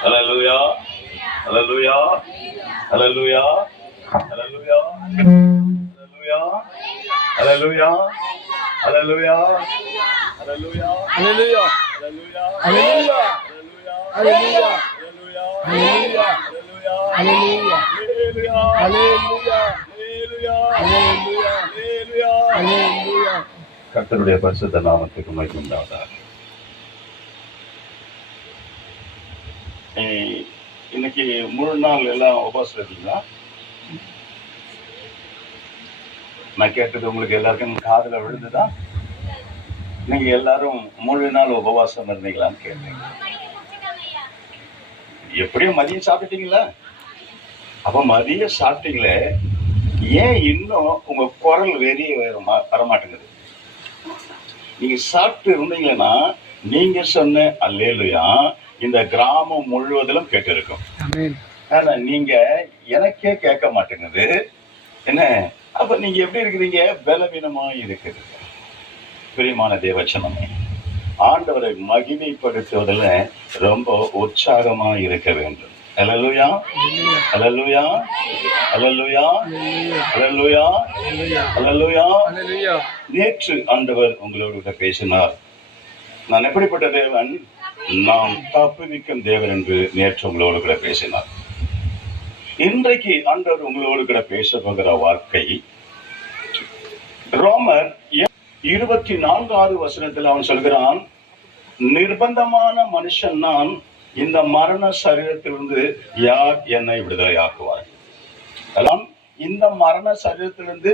Hallelujah. Hallelujah. Hallelujah. Hallelujah. Hallelujah. Hallelujah. Hallelujah. Hallelujah. Hallelujah. Hallelujah. Hallelujah. Hallelujah. Hallelujah. Hallelujah. Hallelujah. Hallelujah. Hallelujah. Hallelujah. Hallelujah. கர்த்தருடைய பரிசுத்த நாமத்துக்கு மகிமை உண்டாவதாக. இன்னைக்கு முழு நாள் எல்லாம் உபவாசம் இருக்கீங்களா? நான் கேட்டது உங்களுக்கு எல்லாருக்கும் காதுல விழுந்துதா? நீங்க எல்லாரும் முழு நாள் உபவாசம் இருந்தீங்களான்னு கேட்டீங்க. எப்படியும் மதியம் சாப்பிட்டீங்களா? அப்ப மதியம் சாப்பிட்டீங்களே, ஏன் இன்னும் உங்க குரல் வெளியே வரமாட்டேங்குது? நீங்க சாப்பிட்டு இருந்தீங்கன்னா நீங்க சொன்ன அல்லேலூயா இந்த கிராமம் முழுவதிலும் கேட்டு இருக்கும். ஆனா நீங்க எனக்கே கேட்க மாட்டேங்குது. என்ன அப்ப நீங்க எப்படி இருக்கிறீங்க? பலவீனமா இருக்குது. பிரியமான தேவச்சனமே, ஆண்டவரை மகிமைப்படுத்துவதில் ரொம்ப உற்சாகமா இருக்க வேண்டும். அல்லேலூயா, அல்லேலூயா, அல்லேலூயா, அல்லேலூயா, அல்லேலூயா. நேற்று ஆண்டவர் உங்களோட பேசினார். நான் எப்படிப்பட்ட தேவன்? நாம் தப்புவிக்கும் தேவன் என்று நேற்று உங்களோடு கூட பேசினார். இன்றைக்கு ஆண்டவர் உங்களோடு கூட பேச போகிற வாழ்க்கை ரோமர் 24 அவன் சொல்கிறான், நிர்பந்தமான மனுஷன் நான், இந்த மரண சரீரத்திலிருந்து யார் என்னை விடுதலை ஆக்குவார்? இந்த மரண சரீரத்திலிருந்து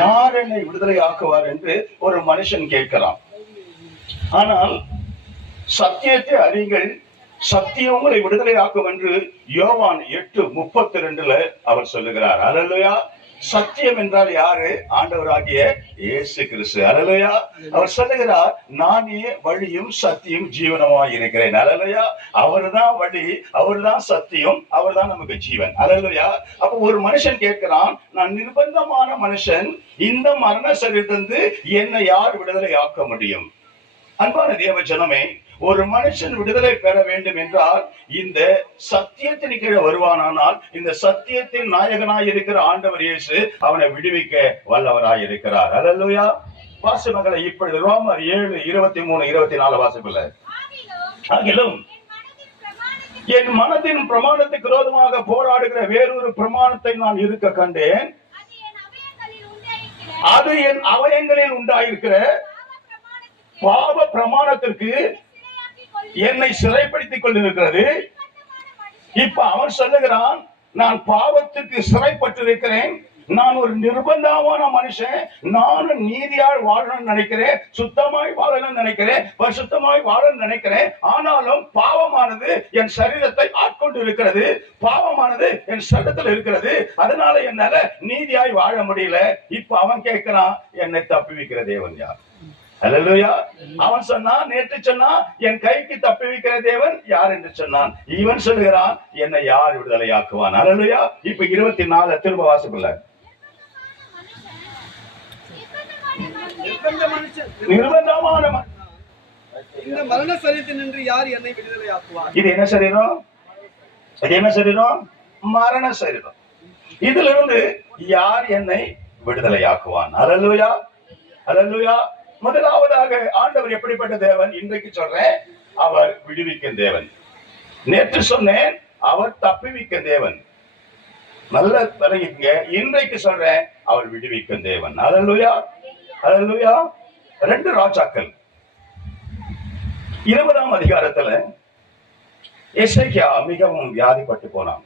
யார் என்னை விடுதலை ஆக்குவார் என்று ஒரு மனுஷன் கேட்கிறான். ஆனால் சத்தியத்தை அறியுங்கள், சத்தியம் உங்களை விடுதலை ஆக்கும் என்று யோவான் 8:32 அவர் சொல்லுகிறார். அல்லேலூயா. சத்தியம் என்றால் யாரு? ஆண்டவராகிய இயேசு கிறிஸ்து. அல்லேலூயா. அவர் சொல்லுகிறார், நானே வழியும் சத்தியம் ஜீவனமாய் இருக்கிறேன். அல்லேலூயா. அவர்தான் வழி, அவர்தான் சத்தியம், அவர்தான் நமக்கு ஜீவன். அல்லேலூயா. அப்ப ஒரு மனுஷன் கேட்கிறான், நான் நிர்பந்தமான மனுஷன், இந்த மரண சரீரத்திலிருந்து என்னை யார் விடுதலை ஆக்க முடியும்? அன்பான தேவ ஜனமே, ஒரு மனுஷன் விடுதலை பெற வேண்டும் என்றால் இந்த சத்தியத்தின் கீழே வருவானால், இந்த சத்தியத்தின் நாயகனாய் இருக்கிற ஆண்டவர் இயேசு அவனை விடுவிக்க வல்லவராய் இருக்கிறார். அல்லேலூயா. வாசிமகளை இப்பொழுது ரோமர் 7:23-24 வாசிப்பில்லை. ஆகிலும் என் மனதின் பிரமாணத்துக்கு விரோதமாக போராடுகிற வேறொரு பிரமாணத்தை நான் இருக்க கண்டேன். அது என் அவயங்களில் உண்டாயிருக்கிற பாவ பிரமாணத்திற்கு என்னை சிறைப்படுத்திக் கொண்டிருக்கிறது. இப்ப அவன் சொல்லுகிறான், நான் பாவத்துக்கு சிறைப்பட்டிருக்கிறேன், நான் ஒரு நிர்பந்தமான மனுஷன், நானும் நீதியாய் வாழணும்னு நினைக்கிறேன், சுத்தமாய் வாழணும்னு நினைக்கிறேன், பரிசுத்தமாய் வாழணும்னு நினைக்கிறேன். ஆனாலும் பாவமானது என் சரீரத்தை ஆட்கொண்டு இருக்கிறது, பாவமானது என் சரீரத்தில் இருக்கிறது, அதனால என்னால நீதியாய் வாழ முடியல. இப்ப அவன் கேட்கிறான், என்னை தப்புவிக்கிற தேவன் யார்? அல்லேலூயா. அவன் சொன்னான், நேற்று சொன்னான், என் கைக்கு தப்பி வைக்கிற தேவன் யார் என்று சொன்னான். இவன் சொல்லுகிறான், என்னை யார் விடுதலை ஆக்குவான்? அல்லேலூயா. இப்ப 24 திரும்ப வாசிப்பில்லை. நிர்பந்தமான இந்த மரண சரீரத்தினின்று யார் என்னை விடுதலை ஆக்குவார்? இது என்ன சரீரம்? இது என்ன சரீரம்? மரண சரீரம். இதுல இருந்து யார் என்னை விடுதலை ஆக்குவான்? அல்லேலூயா, அல்லேலூயா. முதலாவதாக ஆண்டவர் எப்படிப்பட்ட தேவன்? இன்றைக்கு சொல்றேன், அவர் விடுவிக்கும் தேவன். நேற்று சொன்னேன், அவர் தப்புவிக்கும் தேவன். நல்ல விளங்கிக்கங்க. இன்றைக்கு சொல்றேன், அவர் விடுவிக்கும் தேவன். அல்லேலூயா, அல்லேலூயா. 2 ராஜாக்கள் 20ஆம் அதிகாரத்துல எசேக்கியா மிகவும் வியாதிப்பட்டு போனான்.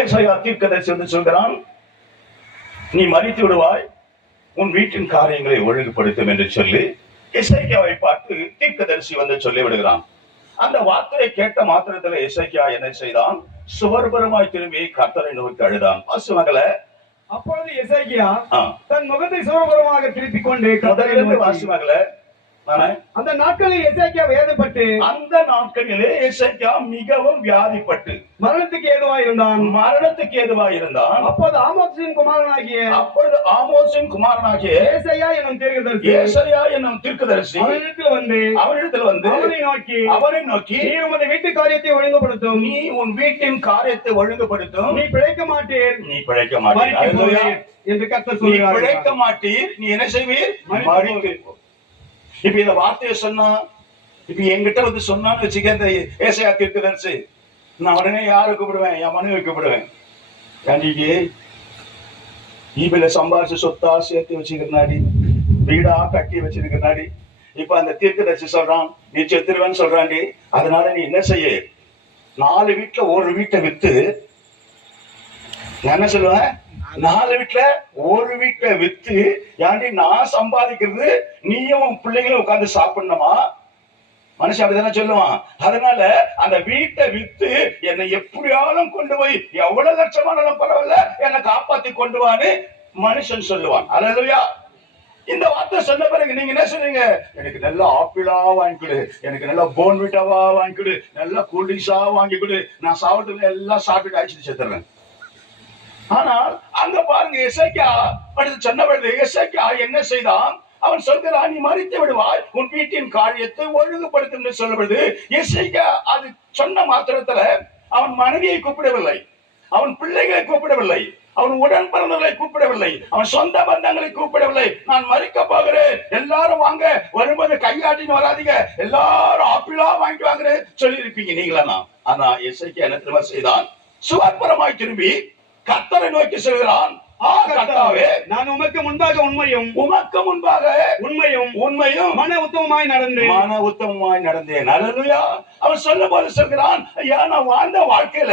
ஏசாயா தீர்க்கதரிசி வந்து சொல்கிறான், நீ மரித்து விடுவாய், உன் வீட்டின் காரியங்களை ஒழுங்குபடுத்தும் என்று சொல்லி எசேக்கியாவை பார்த்து தீர்க்கதரிசி வந்து சொல்லி விடுகிறான். அந்த வார்த்தையை கேட்ட மாத்திரத்துல எசேக்கியா என்ன செய்தான்? சுவர்பரமாய் திரும்பி கர்த்தரை நோக்கி அழுதான். வாசிமகளே, அப்பொழுது எசேக்கியா தன் முகத்தை சுவர்பரமாக திருப்பிக் கொண்டு, முதலிலிருந்து வாசிமகளே, தானே? அந்த நாட்களில் எசேக்கியா வேதப்பட்டு அந்த நாட்களிலே எசேக்கியா மிகவும் வியாதிப்பட்டு மரணத்துக்கு ஏதுவாய் இருந்தான். மரணத்துக்கு ஏதுவாய் இருந்தான். அப்போது ஆமோத்சின் குமாரனாகிய அப்பொழுது ஆமோசின் குமாரனாகிய ஏசாயா என்னும் தீர்க்கதரிசி ஏசாயா என்னும் தீர்க்கதரிசி அவனிடத்தில் வந்து அவனை நோக்கி நீ உமது வீட்டு காரியத்தை ஒழுங்குபடுத்தும், நீ உன் வீட்டின் காரியத்தை ஒழுங்குபடுத்தும், நீ பிழைக்க மாட்டீர், நீ பிழைக்க மாட்டீர் அல்லேலூயா. என்று கர்த்தர் நீ சொல்கிறார். பிழைக்க மாட்டீர், நீ என்ன செய்வீர்? மரிப்பீர். இப்ப இந்த வார்த்தையை சொன்னா, இப்ப என்கிட்ட வந்து சொன்னான்னு வச்சுக்க, இந்த ஏசாயா தீர்க்கதரிசி, நான் உடனே யாரை கூப்பிடுவேன்? என் மனைவி கூப்பிடுவேன். கண்டிக்கு ஈபில சம்பாரிச்சு சொத்தா சேர்த்து வச்சுக்கிறனாடி, வீடா கட்டி வச்சிருக்கிறனாடி, இப்ப அந்த தீர்க்கதரிசி சொல்றான் நீ செத்துருவேன்னு சொல்றாண்டி. அதனால நீ என்ன செய்ய? 4 வீட்டுல ஒரு வீட்டை வித்து, நான் என்ன சொல்லுவேன்? 4 வீட்டுல ஒரு வீட்டை வித்து, ஏன்டி நான் சம்பாதிக்கிறது நீயும் உன் பிள்ளைங்களும் உட்கார்ந்து சாப்பிடணுமா? மனுஷன் அப்படிதானே சொல்லுவான். அதனால அந்த வீட்டை வித்து என்னை எப்படியாலும் கொண்டு போய், எவ்வளவு லட்சமானாலும் பரவாயில்ல, என்னை காப்பாத்தி கொண்டு வான்னு மனுஷன் சொல்லுவான். அல்லேலூயா. இந்த வார்த்தை சொன்ன பிறகு நீங்க என்ன சொல்றீங்க? எனக்கு நல்ல ஆப்பிளா வாங்கி கொடு, எனக்கு நல்ல போன்விட்டாவா வாங்கி கொடு, நல்ல கூல்ட்ரிங்ஸா வாங்கி கொடு, நான் சாப்பிட்டு எல்லாம் சாப்பிட்டு அழிச்சிட்டு செத்துறேன். ஆனால் அங்க பாருங்க, எசேக்கியா அடுத்து சொன்ன பொழுது எசேக்கியா என்ன செய்தான்? அவன் சொல்கிறான், நீ மரித்து விடுவாய், உன் வீட்டின் காரியத்தை ஒழுங்குபடுத்தும் என்று சொல்லப்படுது. எசேக்கியா அது சொன்ன மாத்திரத்துல அவன் மனைவியை கூப்பிடவில்லை, அவன் பிள்ளைகளை கூப்பிடவில்லை, அவன் உடன் பிறந்தவர்களை கூப்பிடவில்லை, அவன் சொந்த பந்தங்களை கூப்பிடவில்லை. நான் மறிக்க போகிறேன், எல்லாரும் வாங்க, வரும்போது கையாட்டின்னு வராதீங்க, எல்லாரும் ஆப்பிளா வாங்கிட்டு வாங்க சொல்லி இருப்பீங்க நீங்களா? ஆனா எசேக்கியா என்ன திரும்ப செய்தான்? சுவர்புறமாய் திரும்பி கர்த்தரை நோக்கி சொல்கிறான், கர்த்தாவே, நான் உமக்கு முன்பாக உண்மையும் மன உத்தமமாய் நடந்தேன். அல்லேலூயா. அவன் சொல்லும் போது சொல்கிறான், ஐயா, நான் வாழ்ந்த வாழ்க்கையில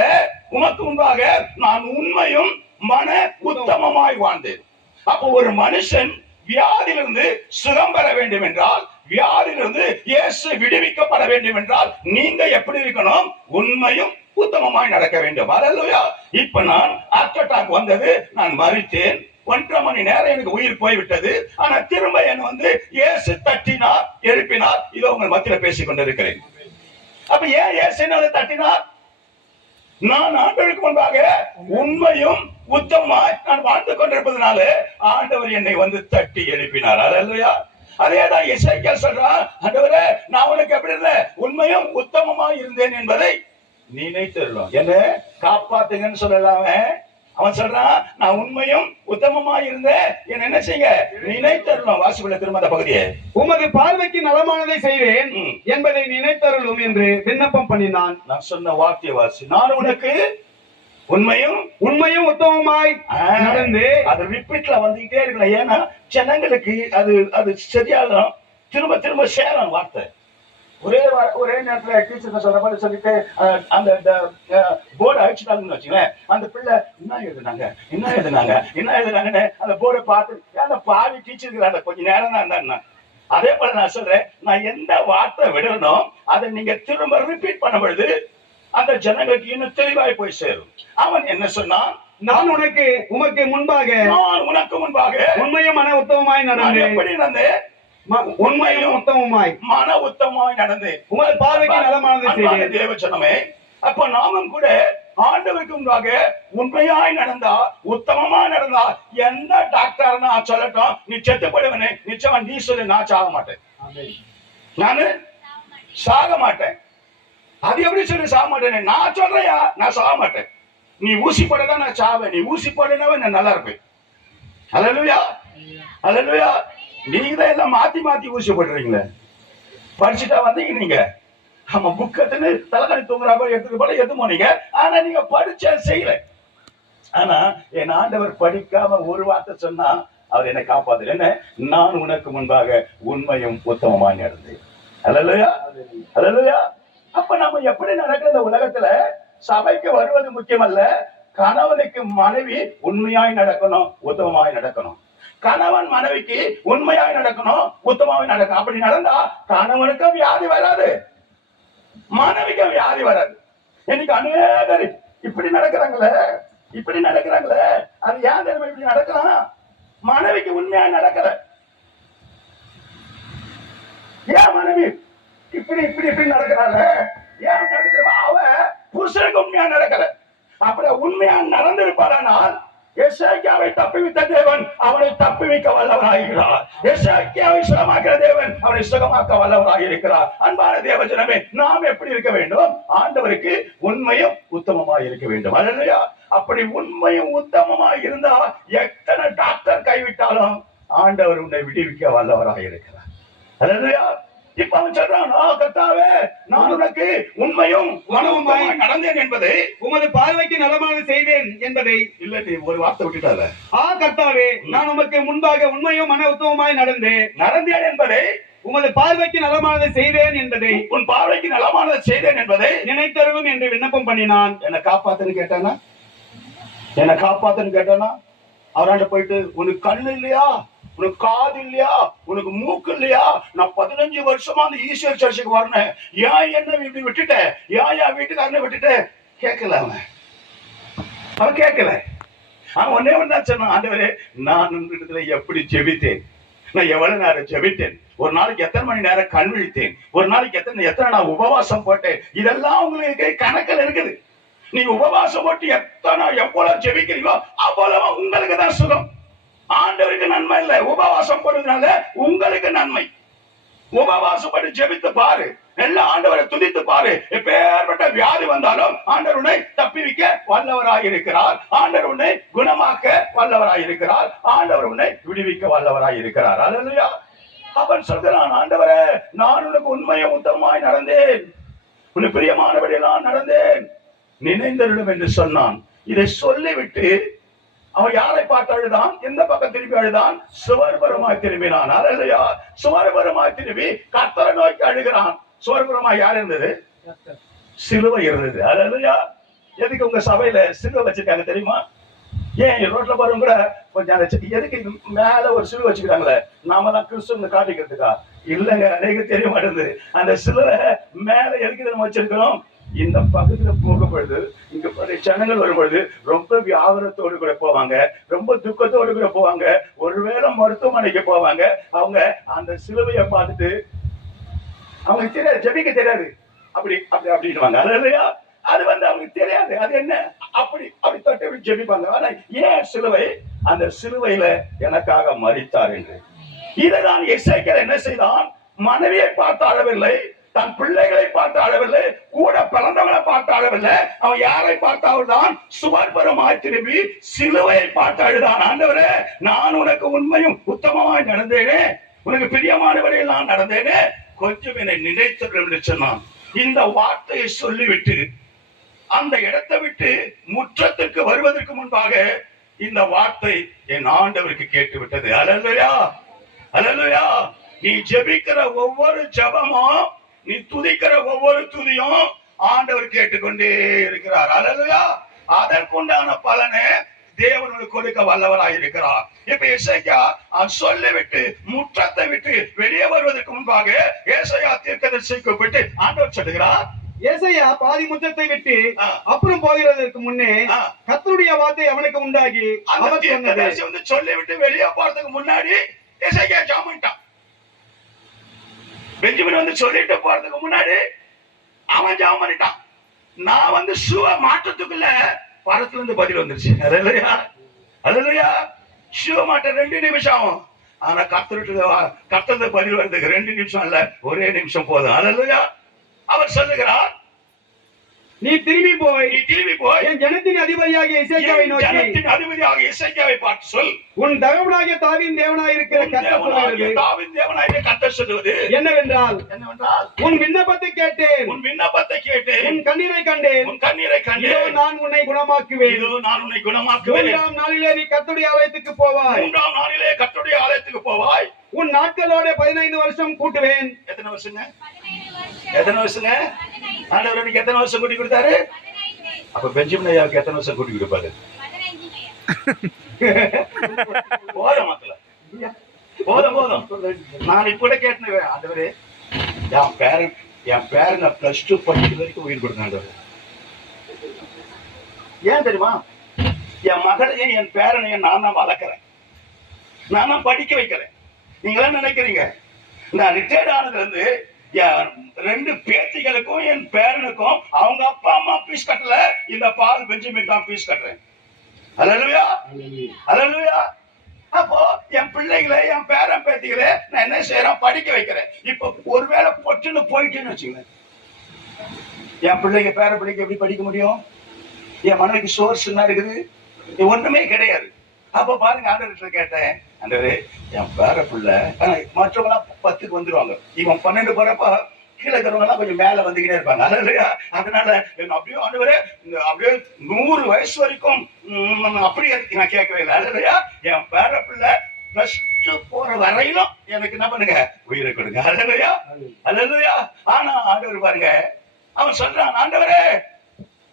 உமக்கு முன்பாக நான் உண்மையும் மன உத்தமமாய் வாழ்ந்தேன். அப்போ ஒரு மனுஷன் வியாதியிலிருந்து சுகம் பெற வேண்டும் என்றால், வியாதியிலிருந்து இயேசு விடுவிக்கப்பட வேண்டும் என்றால், நீங்க எப்படி இருக்கணும்? உண்மையும் உத்தமமாய் நடக்க வேண்டும். அல்லேலூயா. இப்ப நான் ஹார்ட் அட்டாக் வந்தது, நான் மரித்தேன், 1.5 மணி நேரம் எனக்கு உயிர் போய்விட்டது. ஆனா திரும்ப என்ன வந்து இயேசு தட்டினார், எழுப்பினார். இதோ உங்கள் மத்தியில பேசிக் கொண்டிருக்கிறேன். அப்ப ஏன் இயேசு என்ன தட்டினார்? நான் ஆண்டவருக்கு முன்பாக உண்மையும் உத்தமமாய் நான் வாழ்ந்து கொண்டிருப்பதனால ஆண்டவர் என்னை வந்து தட்டி எழுப்பினார். அல்லேலூயா. அதேதான் எசேக்கியா சொல்றான், ஆண்டவரே, நான் உனக்கு எப்படி இருந்தேன்? உண்மையும் உத்தமமாய் இருந்தேன் என்பதை நினைத்தருளும். என்ன காப்பாத்துங்கன்னு சொல்லலாமே. அவன் சொல்றான், நான் உண்மையும் உத்தமமா இருந்தேன், என்ன செய்ய? நினைத்தருளும். வாசிப்புள்ள திரும்ப அந்த பகுதியை, உமது பார்வைக்கு நலமானதை செய்வேன் என்பதை நினைத்தருளும் என்று விண்ணப்பம் பண்ணினான். நான் சொன்ன வார்த்தை வாசி, நான் உனக்கு உண்மையும் உத்தமமாய் நடந்து, அது ரிப்பீட்ல வந்துகிட்டே இருக்கல. ஏன்னா ஜனங்களுக்கு அது சரியாகும், திரும்ப திரும்ப சேரும் வார்த்தை. ஒரே நேரத்துல டீச்சர் சொல்ற மாதிரி சொல்லிட்டு அந்த போர்டு அழிச்சுட்டாங்கன்னு வச்சுங்களேன். அந்த பிள்ளை என்ன எழுதுனாங்கன்னு அந்த போர்டை பார்த்து அந்த பாவி டீச்சருக்கு கொஞ்ச நேரம் தான் இருந்தா. அதே போல நான் சொல்றேன், நான் எந்த வார்த்தை விடணும் அதை நீங்க திரும்ப ரிப்பீட் பண்ண பொழுது அந்த ஜனங்களுக்கு இன்னும் தெளிவாய் போய் சேரும். அவன் என்ன சொன்னான்? நான் உமக்கு முன்பாக உண்மையும் மன உத்தமமாய் நடந்தேன். எப்படி நடந்தேன்? உண்மையும் உத்தமமாய் மன உத்தமமாய் நடந்து உங்கள் பார்வைக்கு நலமானதை செய்தேன். தேவச்சனமே, அப்ப நாமும் கூட ஆண்டவருக்கு முன்பாக உண்மையாய் நடந்தா, உத்தமமா நடந்தா, எந்த டாக்டர்னா சொல்லட்டும், நீ செத்து போடுவனே, நிச்சயமா நீ சொல்லு, நான் சாக மாட்டேன், நானு சாக மாட்டேன். அது எப்படி சொல்லி சாக மாட்டேன்? நான் சொல்றையா, நான் சாக மாட்டேன். நீ ஊசி போடதான் நான் சாவேன், நீ ஊசி போடனவே நான் நல்லா இருப்பேன். அல்லேலூயா, அல்லேலூயா. நீங்க தான் எல்லாம் மாத்தி ஊசி போடுறீங்களே. படிச்சுட்டா வந்தீங்க நீங்க, ஆமா, புக்கத்துன்னு தலைக்கணி தூங்குற மாதிரி எடுத்துட்டு போல எது போனீங்க. ஆனா நீங்க படிச்ச செய்யல. ஆனா என் ஆண்டவர் படிக்காம ஒரு வார்த்தை சொன்னா அவர் என்னை காப்பாத்து. என்ன? நான் உனக்கு முன்பாக உண்மையும் உத்தமமாய் நடந்தேன். அல்லேலூயா, அல்லேலூயா. அப்ப நம்ம எப்படி நடக்கிற இந்த உலகத்துல சபைக்கு வருவது முக்கியமல்ல. கணவனுக்கு மனைவி உண்மையாய் நடக்கணும், உத்தமமாய் நடக்கணும். கணவன் மனைவிக்கு உண்மையாய் நடக்கணும், உத்தமமாய் நடக்கணும். அப்படி நடந்தா கணவனுக்கும் வியாதி வராது, மனைவிக்கும் வியாதி வராது. இன்னைக்கு அநேகர் இப்படி நடக்கிறாங்களே, அது ஏன் தெரியுமா இப்படி நடக்கலாம்? மனைவிக்கு உண்மையா நடக்கல. ஏன் மனைவி இப்படி இப்படி இப்படி நடக்கிறாள்? ஏன் நடக்குது? அவ புருஷனுக்கு உண்மையா நடக்கல. அப்படி உண்மையா நடந்திருப்பாரானால் எசேக்கியாவை தப்புவித்த தேவன் அவனை தப்புவிக்க வல்லவராயிருக்கிறார். எசேக்கியாவை சுகமாக்கிற தேவன் அவனை சுகமாக்க வல்லவராயிருக்கிறார். அன்பான தேவஜனமே, நாம் எப்படி இருக்க வேண்டும்? ஆண்டவருக்கு உண்மையும் உத்தமமாய் இருக்க வேண்டும். அல்லேலூயா. அப்படி உண்மையும் உத்தமமாய் இருந்தா எத்தனை டாக்டர் கைவிட்டாலும் ஆண்டவர் உன்னை விடுவிக்க வல்லவராயிருக்கிறார். அல்லேலூயா. இப்ப அவன் சொல்றான், கர்த்தாவே, நான் உனக்கு உண்மையும் மனவுமாய் நடந்தேன் என்பதை, உமது பார்வைக்கு நலமானது செய்தேன் என்பதை. இல்ல, நீ ஒரு வார்த்தை விட்டுட்டால. கர்த்தாவே, நான் உமக்கு முன்பாக உண்மையும் மன உத்தமமாய் நடந்தேன் என்பதை, உமது பார்வைக்கு நலமானதை செய்தேன் என்பதை, உன் பார்வைக்கு நலமானதை செய்தேன் என்பதை நினைத்தருளும் என்று விண்ணப்பம் பண்ணினான். என்ன காப்பாத்துன்னு கேட்டானா? என்ன காப்பாத்துன்னு கேட்டானா? அவராண்ட போயிட்டு, உனக்கு கண்ணு இல்லையா, உனக்கு காது இல்லையா, உனக்கு மூக்கு இல்லையா, நான் 15 வருஷமா அந்த ஈஸ்வர் சர்ச்சுக்கு வரணும், ஏன் என்ன இப்படி விட்டுட்ட, ஏன் வீட்டுக்காரனை விட்டுட்ட கேட்கல. அவன் கேட்கல. அவன் ஒன்னே ஒண்ணு சொன்னான், ஆண்டவரே, நான் உங்களிடத்துல எப்படி ஜெபித்தேன், நான் எவ்வளவு நேரம் ஜெபித்தேன், ஒரு நாளைக்கு எத்தனை மணி நேரம் கண் விழித்தேன், ஒரு நாளைக்கு எத்தனை நான் உபவாசம் போட்டேன், இதெல்லாம் உங்களுக்கு கணக்கில் இருக்குது. நீங்க உபவாசம் போட்டு எவ்வளவு ஜெபிக்கிறீங்களோ அவ்வளவு உங்களுக்கு தான் சுகம். ஆண்டவருக்கு நன்மை இல்லை, உபவாசம் போடுறதுனால உங்களுக்கு நன்மை. உபவாசம் படி ஜெபித்து பாரு, எல்லாம் ஆண்டவரை துதித்து பாரு. எப்பேற்பட்ட வியாதி வந்தாலும் ஆண்டவர் உன்னை தப்பிவிக்க வல்லவராய் இருக்கிறார். ஆண்டவர் உன்னை குணமாக்க வல்லவராய் இருக்கிறார். ஆண்டவர் உன்னை விடுவிக்க வல்லவராய் இருக்கிறார். அல்லேலூயா. அவன் சொல்கிறான், ஆண்டவரே, நான் உனக்கு உண்மையும் உத்தமமாய் நடந்தேன், உனக்கு பிரியமானபடி நான் நடந்தேன், நினைந்தருளும் என்று சொன்னான். இதை சொல்லிவிட்டு அவன் யாரை பார்த்து அழுதான்? எந்த பக்கம் திரும்பி அழுதான்? சுவர்புறமாய் திரும்பினான். அல்லேலூயா. சுவர்புறமாய் திரும்பி கர்த்தரை நோக்கி அழுகிறான். சுவர்புறமாய் யார் இருந்தது? சிலுவை இருந்தது. அல்லேலூயா. எதுக்கு உங்க சபையில சிலுவை வச்சிருக்காங்க தெரியுமா? ஏன் ரோட்ல போறவங்க கூட கொஞ்சம் எதுக்கு மேல ஒரு சிலுவை வச்சுக்கிறாங்களே, நாம தான் கிறிஸ்துவ காட்டிக்கிறதுக்கா? இல்லங்க, அநேக தெரிய மாட்டேங்குது. அந்த சிலுவை மேல எதுக்கு நம்ம வச்சிருக்கிறோம்? இந்த பக்கத்துல போகப்படுது, இங்க ஜனங்கள் வரும்பொழுது ரொம்ப வியாபாரத்தோடு கூட போவாங்க, ரொம்ப துக்கத்தோடு கூட போவாங்க, ஒருவேளை மருத்துவமனைக்கு போவாங்க. அவங்க அந்த சிலுவையை பார்த்துட்டு அவங்க தெரியாது, ஜெபிக்க தெரியாது, அப்படி அப்படி அப்படின்வாங்க. அல்லேலூயா. அது அவங்களுக்கு தெரியாது அது என்ன, அப்படி அப்படி தொட்டு ஜெபிப்பாங்க. ஆனா ஏன் சிலுவை? அந்த சிலுவையில எனக்காக மரித்தார் என்று. இதைதான் எசேக்கியேல் என்ன செய்தான்? மனைவியை பார்த்து அழவில்லை, தன் பிள்ளைகளை பார்த்து அழவில்லை, கூட பிறந்தவங்களை பார்த்து அழவில்லை. அவன் யாரை பார்த்து அழுதான்? சுவர்புறமாய் திரும்பி சிலுவையை பார்த்து அழுதான். ஆண்டவரே, நான் உனக்கு உண்மையும் உத்தமமாய் நடந்தேனே, உனக்கு பிரியமானவரையில் நான் நடந்தேனே, கொஞ்சம் என்னை நினைத்து சொன்னான். இந்த வார்த்தையை சொல்லிவிட்டு அந்த இடத்தை விட்டு முற்றத்திற்கு வருவதற்கு முன்பாக இந்த வார்த்தை என் ஆண்டவருக்கு கேட்டு விட்டது. அல்லேலூயா. அல்லேலூயா. நீ ஜெபிக்கிற ஒவ்வொரு ஜெபமும், நீ துதிக்கிற ஒவ்வொரு துதியும் ஆண்டவர் கேட்டுக்கொண்டே இருக்கிறார். அல்லேலூயா. அதற்குண்டான பலனை தேவனுக்கு கொடுக்க வல்லவராய் இருக்கிறார். இப்ப எசேக்கியா சொல்லிவிட்டு முற்றத்தை விட்டு வெளியே வருவதற்கு முன்பாக ஏசாயா தீர்க்கதரிசிக்கு விட்டு ஆண்டவர் சொல்லுகிறார், ஏசாயா பாதி முற்றத்தை விட்டு அப்புறம் போகிறதற்கு முன்னே கர்த்தருடைய வார்த்தை அவனுக்கு உண்டாகி அவர் சொன்னது. சொல்லிவிட்டு வெளியே போறதுக்கு முன்னாடி ஏசாயா ஜெபம் பண்ணிட்டான். பெஞ்சமின் சொல்லிட்டு போறதுக்கு முன்னாடி அவன் ஜெபம் பண்ணிட்டான். நான் ஷூவை மாற்றத்துக்குள்ள பரத்துல இருந்து பதில் வந்துருச்சு. அல்லேலூயா. அல்லேலூயா. ஷூ மாட்ட 2 நிமிஷம் ஆகும், ஆனா கர்த்தருக்கு பதில் வர்றதுக்கு 2 நிமிஷம் இல்ல, ஒரே நிமிஷம் போதும். அல்லேலூயா. அவர் சொல்லுகிறார், நீ திரும்பி போய் என் ஜனத்தின் அதிபதியாகிய எசேக்கியாவை நோக்கி பார்த்து சொல், உன் தகவனாகிய தாவீதின் தேவனாய் இருக்கிற கர்த்தர் சொல்லுவது என்னவென்றால், உன் விண்ணப்பத்தை கேட்டேன், உன் கண்ணீரை கண்டேன், இதோ நான் உன்னை குணமாக்குவேன். 3ஆம் நாளிலே நீ கர்த்தருடைய ஆலயத்துக்கு போவாய். உன் நாட்களோட 15 வருஷம் கூட்டுவேன். எத்தனை வருஷங்க? ஆண்டவருக்கு எத்தனை வருஷம் கூட்டி கொடுத்தாரு? அப்ப பெஞ்சமின் ஐயாவுக்கு எத்தனை வருஷம் கூட்டி கொடுப்பாரு? போதும். நான் இப்ப கேட்டேன், ஆண்டவரே, என் பேரன் +2 படிக்கிற வரைக்கும் உயிர் கொடுங்க. ஏன் தெரியுமா? என் மகளையும் என் பேரனையும் நான் தான் வளர்க்கிறேன், நான் தான் படிக்க வைக்கிறேன். நீங்களா நினைக்கிறீங்க நான் ரிட்டையர்ட் ஆனதுல இருந்து என் 2 பேத்திகளுக்கும் என் பேரனுக்கும் அவங்க அப்பா அம்மா பீஸ் கட்டல, இந்த பால் பெஞ்சமின் தான் பீஸ் கட்டுறேன். அல்லேலூயா, அல்லேலூயா. அப்போ என் பிள்ளைகளை என் பேரன் பேத்திகளை நான் என்ன செய்யறேன், படிக்க வைக்கிறேன். இப்ப ஒருவேளை பொட்டுன்னு போயிட்டுன்னு வச்சுங்களேன், என் பிள்ளைங்க பேர பிள்ளைங்க எப்படி படிக்க முடியும்? என் மனைவிக்கு சோர்ஸ் என்ன இருக்குது? ஒண்ணுமே கிடையாது. அப்ப பாருங்க, ஆண்டவர்கிட்ட கேட்டேன், ஆண்டவரே என் பேர பிள்ளை, மற்றவங்க எல்லாம் 10க்கு வந்துருவாங்க, இவன் 12 போறப்ப கீழே இருக்கிறவங்க எல்லாம் கொஞ்சம் மேல வந்துகிட்டே இருப்பாங்க. அதனால அப்படியே ஆண்டவரே அப்படியே 100 வயசு வரைக்கும் அப்படியே நான் கேட்கவே இல்லை. அல்லையா, என் பேர பிள்ளை +2 போற வரையிலும் எனக்கு என்ன பண்ணுங்க, உயிரை கொடுங்க. அல்லையா, அல்லையா. ஆனா ஆண்டவர் பாருங்க, அவன் சொல்றான், ஆண்டவரே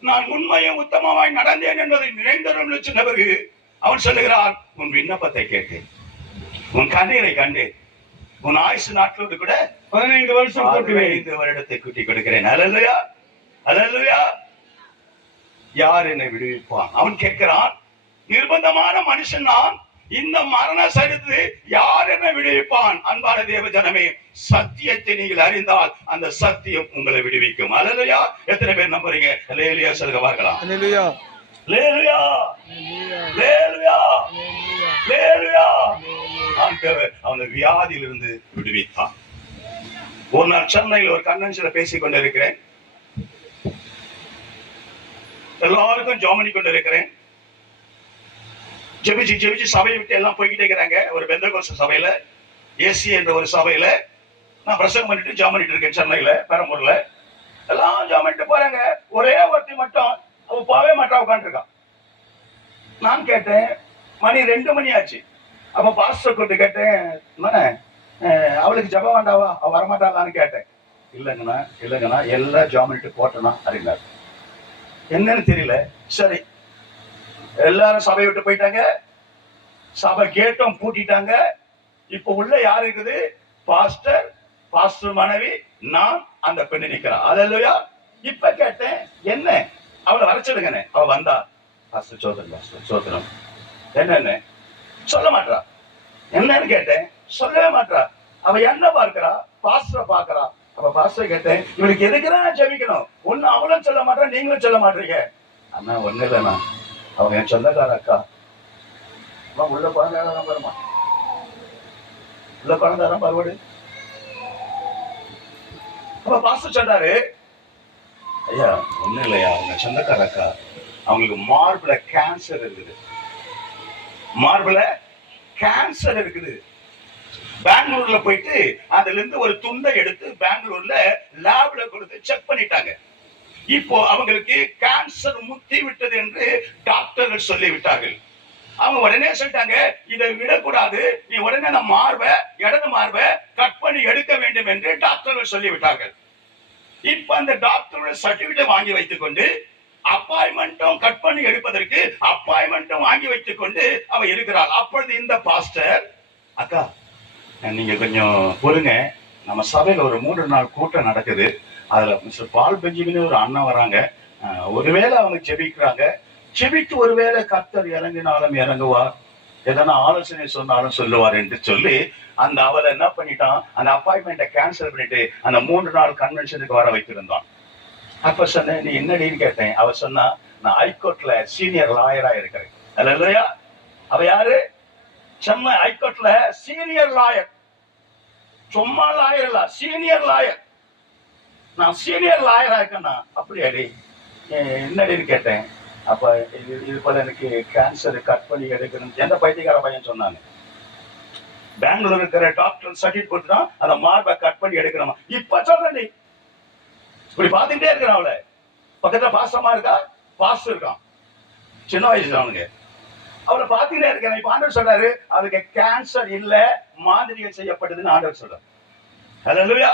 நான் உண்மையும் உத்தமமாய் நடந்தேன் என்பதை நினைந்தரும் சின்னவருக்கு அவன் சொல்லுகிறான், உன் விண்ணப்பத்தை கேட்டேன், உன் கண்ணீரை கண்டேன், உன் ஆயுசு நாட்களோடு கூட 15 வருஷம் 15 வருடத்தை கூட்டி கொடுக்கிறேன். அல்லேலூயா, அல்லேலூயா. யார் என்னை விடுவிப்பான்? அவன் கேட்கிறான், நிர்பந்தமான மனுஷன் நான், இந்த மரண சரித்து யார் என்னை விடுவிப்பான்? அன்பான தேவ ஜனமே, சத்தியத்தை நீங்கள் அறிந்தால் அந்த சத்தியம் உங்களை விடுவிக்கும். அல்லேலூயா. எத்தனை பேர் நம்புறீங்க? அல்லேலூயா சொல்லுங்க பார்க்கலாம். அல்லேலூயா, அல்லேலூயா, அல்லேலூயா, அல்லேலூயா. ஆண்டவர் அவனை வியாதியிலிருந்து விடுவித்தான். ஒரு நாள் சென்னையில் ஒரு கன்வென்ஷன்ல பேசிக் கொண்டிருக்கிறேன், எல்லாருக்கும் ஜாமனி கொண்டிருக்கிறேன். ஜெபிச்சு ஜெபிச்சு சபையை விட்டு எல்லாம் போய்கிட்டே இருக்கிறாங்க. ஒரு பெந்தகோஸ்து சபையில, ஏசி என்ற ஒரு சபையில நான் பிரசங்கம் பண்ணிட்டு ஜாம் பண்ணிட்டு இருக்கேன். சென்னையில பெரம்பூர்ல எல்லாம் ஜாம் பண்ணிட்டு போறாங்க. ஒரே ஒருத்தி மட்டும் அவ போவே மாட்டா, உட்காந்துருக்கான். நான் கேட்டேன், மணி 2 மணி ஆச்சு. அப்ப பாஸ்டர் கூப்பிட்டு கேட்டேன், அவளுக்கு ஜபம் வேண்டாவா, அவ வரமாட்டாளான்னு கேட்டேன். இல்லைங்கண்ணா இல்லைங்கண்ணா, எல்லாம் ஜாம் பண்ணிட்டு போட்டோன்னா அப்படின்னாரு. என்னன்னு தெரியல. சரி, எல்லாரும் சபையை விட்டு போயிட்டாங்க, சபை கேட்டும் பூட்டிட்டாங்க. இப்ப உள்ள யாரு இருக்குது? பாஸ்டர், பாஸ்டர் மனைவி, நான், அந்த பெண்ணு நிக்கிறேன். அல்லேலூயா. இப்ப கேட்டேன், என்ன அவளை வரைச்சிடுங்கண்ணே. அவ வந்தா, பாஸ்டர் சோதரன், பாஸ்டர் சோதரன், என்ன சொல்ல மாட்டா. என்னன்னு கேட்டேன், சொல்லவே மாட்டா. அவ என்ன பார்க்கிறா? பாஸ்டரை பாக்குறா. அப்ப பாஸ்டர் கேட்டேன், இவனுக்கு எதுக்குதான் ஜெபிக்கணும்? ஒண்ணு அவளும் சொல்ல மாட்டா, நீங்களும் சொல்ல மாட்டீங்க. அண்ணா ஒண்ணு இல்லைண்ணா, அவங்க என் சொந்தக்கார அக்கா. உள்ள குழந்தைதான் வருமா, உள்ள குழந்தைதான் பருவடு. அப்ப பாஸ்டர் சொன்னாரு, ஐயா ஒண்ணு இல்லையா, அவங்க சொந்தக்கார அக்கா, அவங்களுக்கு மார்புல கேன்சர் இருக்குது, மார்புல கேன்சர் இருக்குது. பெங்களூர்ல போயிட்டு அதுல இருந்து ஒரு துண்டை எடுத்து பெங்களூர்ல லேப்ல கொடுத்து செக் பண்ணிட்டாங்க. இப்போ அவங்களுக்கு கேன்சர் முத்தி விட்டது என்று டாக்டர்கள் சொல்லி விட்டார்கள். அவங்க உடனே சொல்லிட்டாங்க, இதை விடக்கூடாது, நீ உடனே நம்ம மார்பை, இடது மார்பை கட் பண்ணி எடுக்க வேண்டும் என்று டாக்டர்கள் சொல்லி விட்டார்கள். இப்ப அந்த டாக்டரோட சர்டிபிகேட் வாங்கி வைத்துக் கொண்டு, அப்பாயின்மெண்ட்டும் கட் பண்ணி எடுப்பதற்கு அப்பாயின்மெண்ட்டும் வாங்கி வைத்துக் கொண்டு அவ இருக்கிறாள். அப்பொழுது இந்த பாஸ்டர், அக்கா நீங்க கொஞ்சம் பொறுங்க, நம்ம சபையில ஒரு 3 நாள் கூட்டம் நடக்குது, அதுல மிஸ்டர் பால் பெஞ்சமின் ஒரு அண்ணன் வராங்க, ஒருவேளை அவங்க செபிக்கிறாங்க, செபித்து ஒருவேளை கர்த்தர் இறங்கினாலும் இறங்குவார், எதனா ஆலோசனை சொன்னாலும் சொல்லுவார் என்று சொல்லி அந்த அவளை என்ன பண்ணிட்டான், அந்த அப்பாயின்மெண்ட்டை கேன்சல் பண்ணிட்டு அந்த 3 நாள் கன்வென்ஷனுக்கு வர வைத்திருந்தான். அப்ப சொன்னேன், நீ என்னடின்னு கேட்டேன். அவ சொன்னா, நான் ஹைகோர்ட்ல சீனியர் லாயரா இருக்கிறேன். அல்லேலூயா. அவ யாரு? சென்னை ஹைகோர்ட்ல சீனியர் லாயர். சும்மா லாயர் இல்ல, சீனியர் லாயர். நான் சீனியர் லாயரா இருக்கேன்னா, அப்படியாடி என்னடின்னு கேட்டேன். அப்ப இது போல எனக்கு கேன்சர் கட் பண்ணி எடுக்கணும், எந்த பைத்தியக்கார பையன் சொன்னாங்க. பெங்களூர் இருக்கிற டாக்டர் சர்டிபிகேட் கொடுத்துட்டான், அந்த மார்பை கட் பண்ணி எடுக்கணுமா. இப்ப சொல்றேன், நீ இப்படி பாத்துக்கிட்டே இருக்கிறான். அவளை பக்கத்துல பாஸ்டமா இருக்கா, பாஸ்டர் இருக்கான், சின்ன வயசு அவனுங்க. அவளை பாத்துக்கிட்டே இருக்கிறேன். இப்ப ஆண்டவர் சொல்றாரு, அதுக்கு கேன்சர் இல்ல, மாந்திரிகம் செய்யப்பட்டதுன்னு ஆண்டவர் சொல்றாரு. அல்லேலூயா.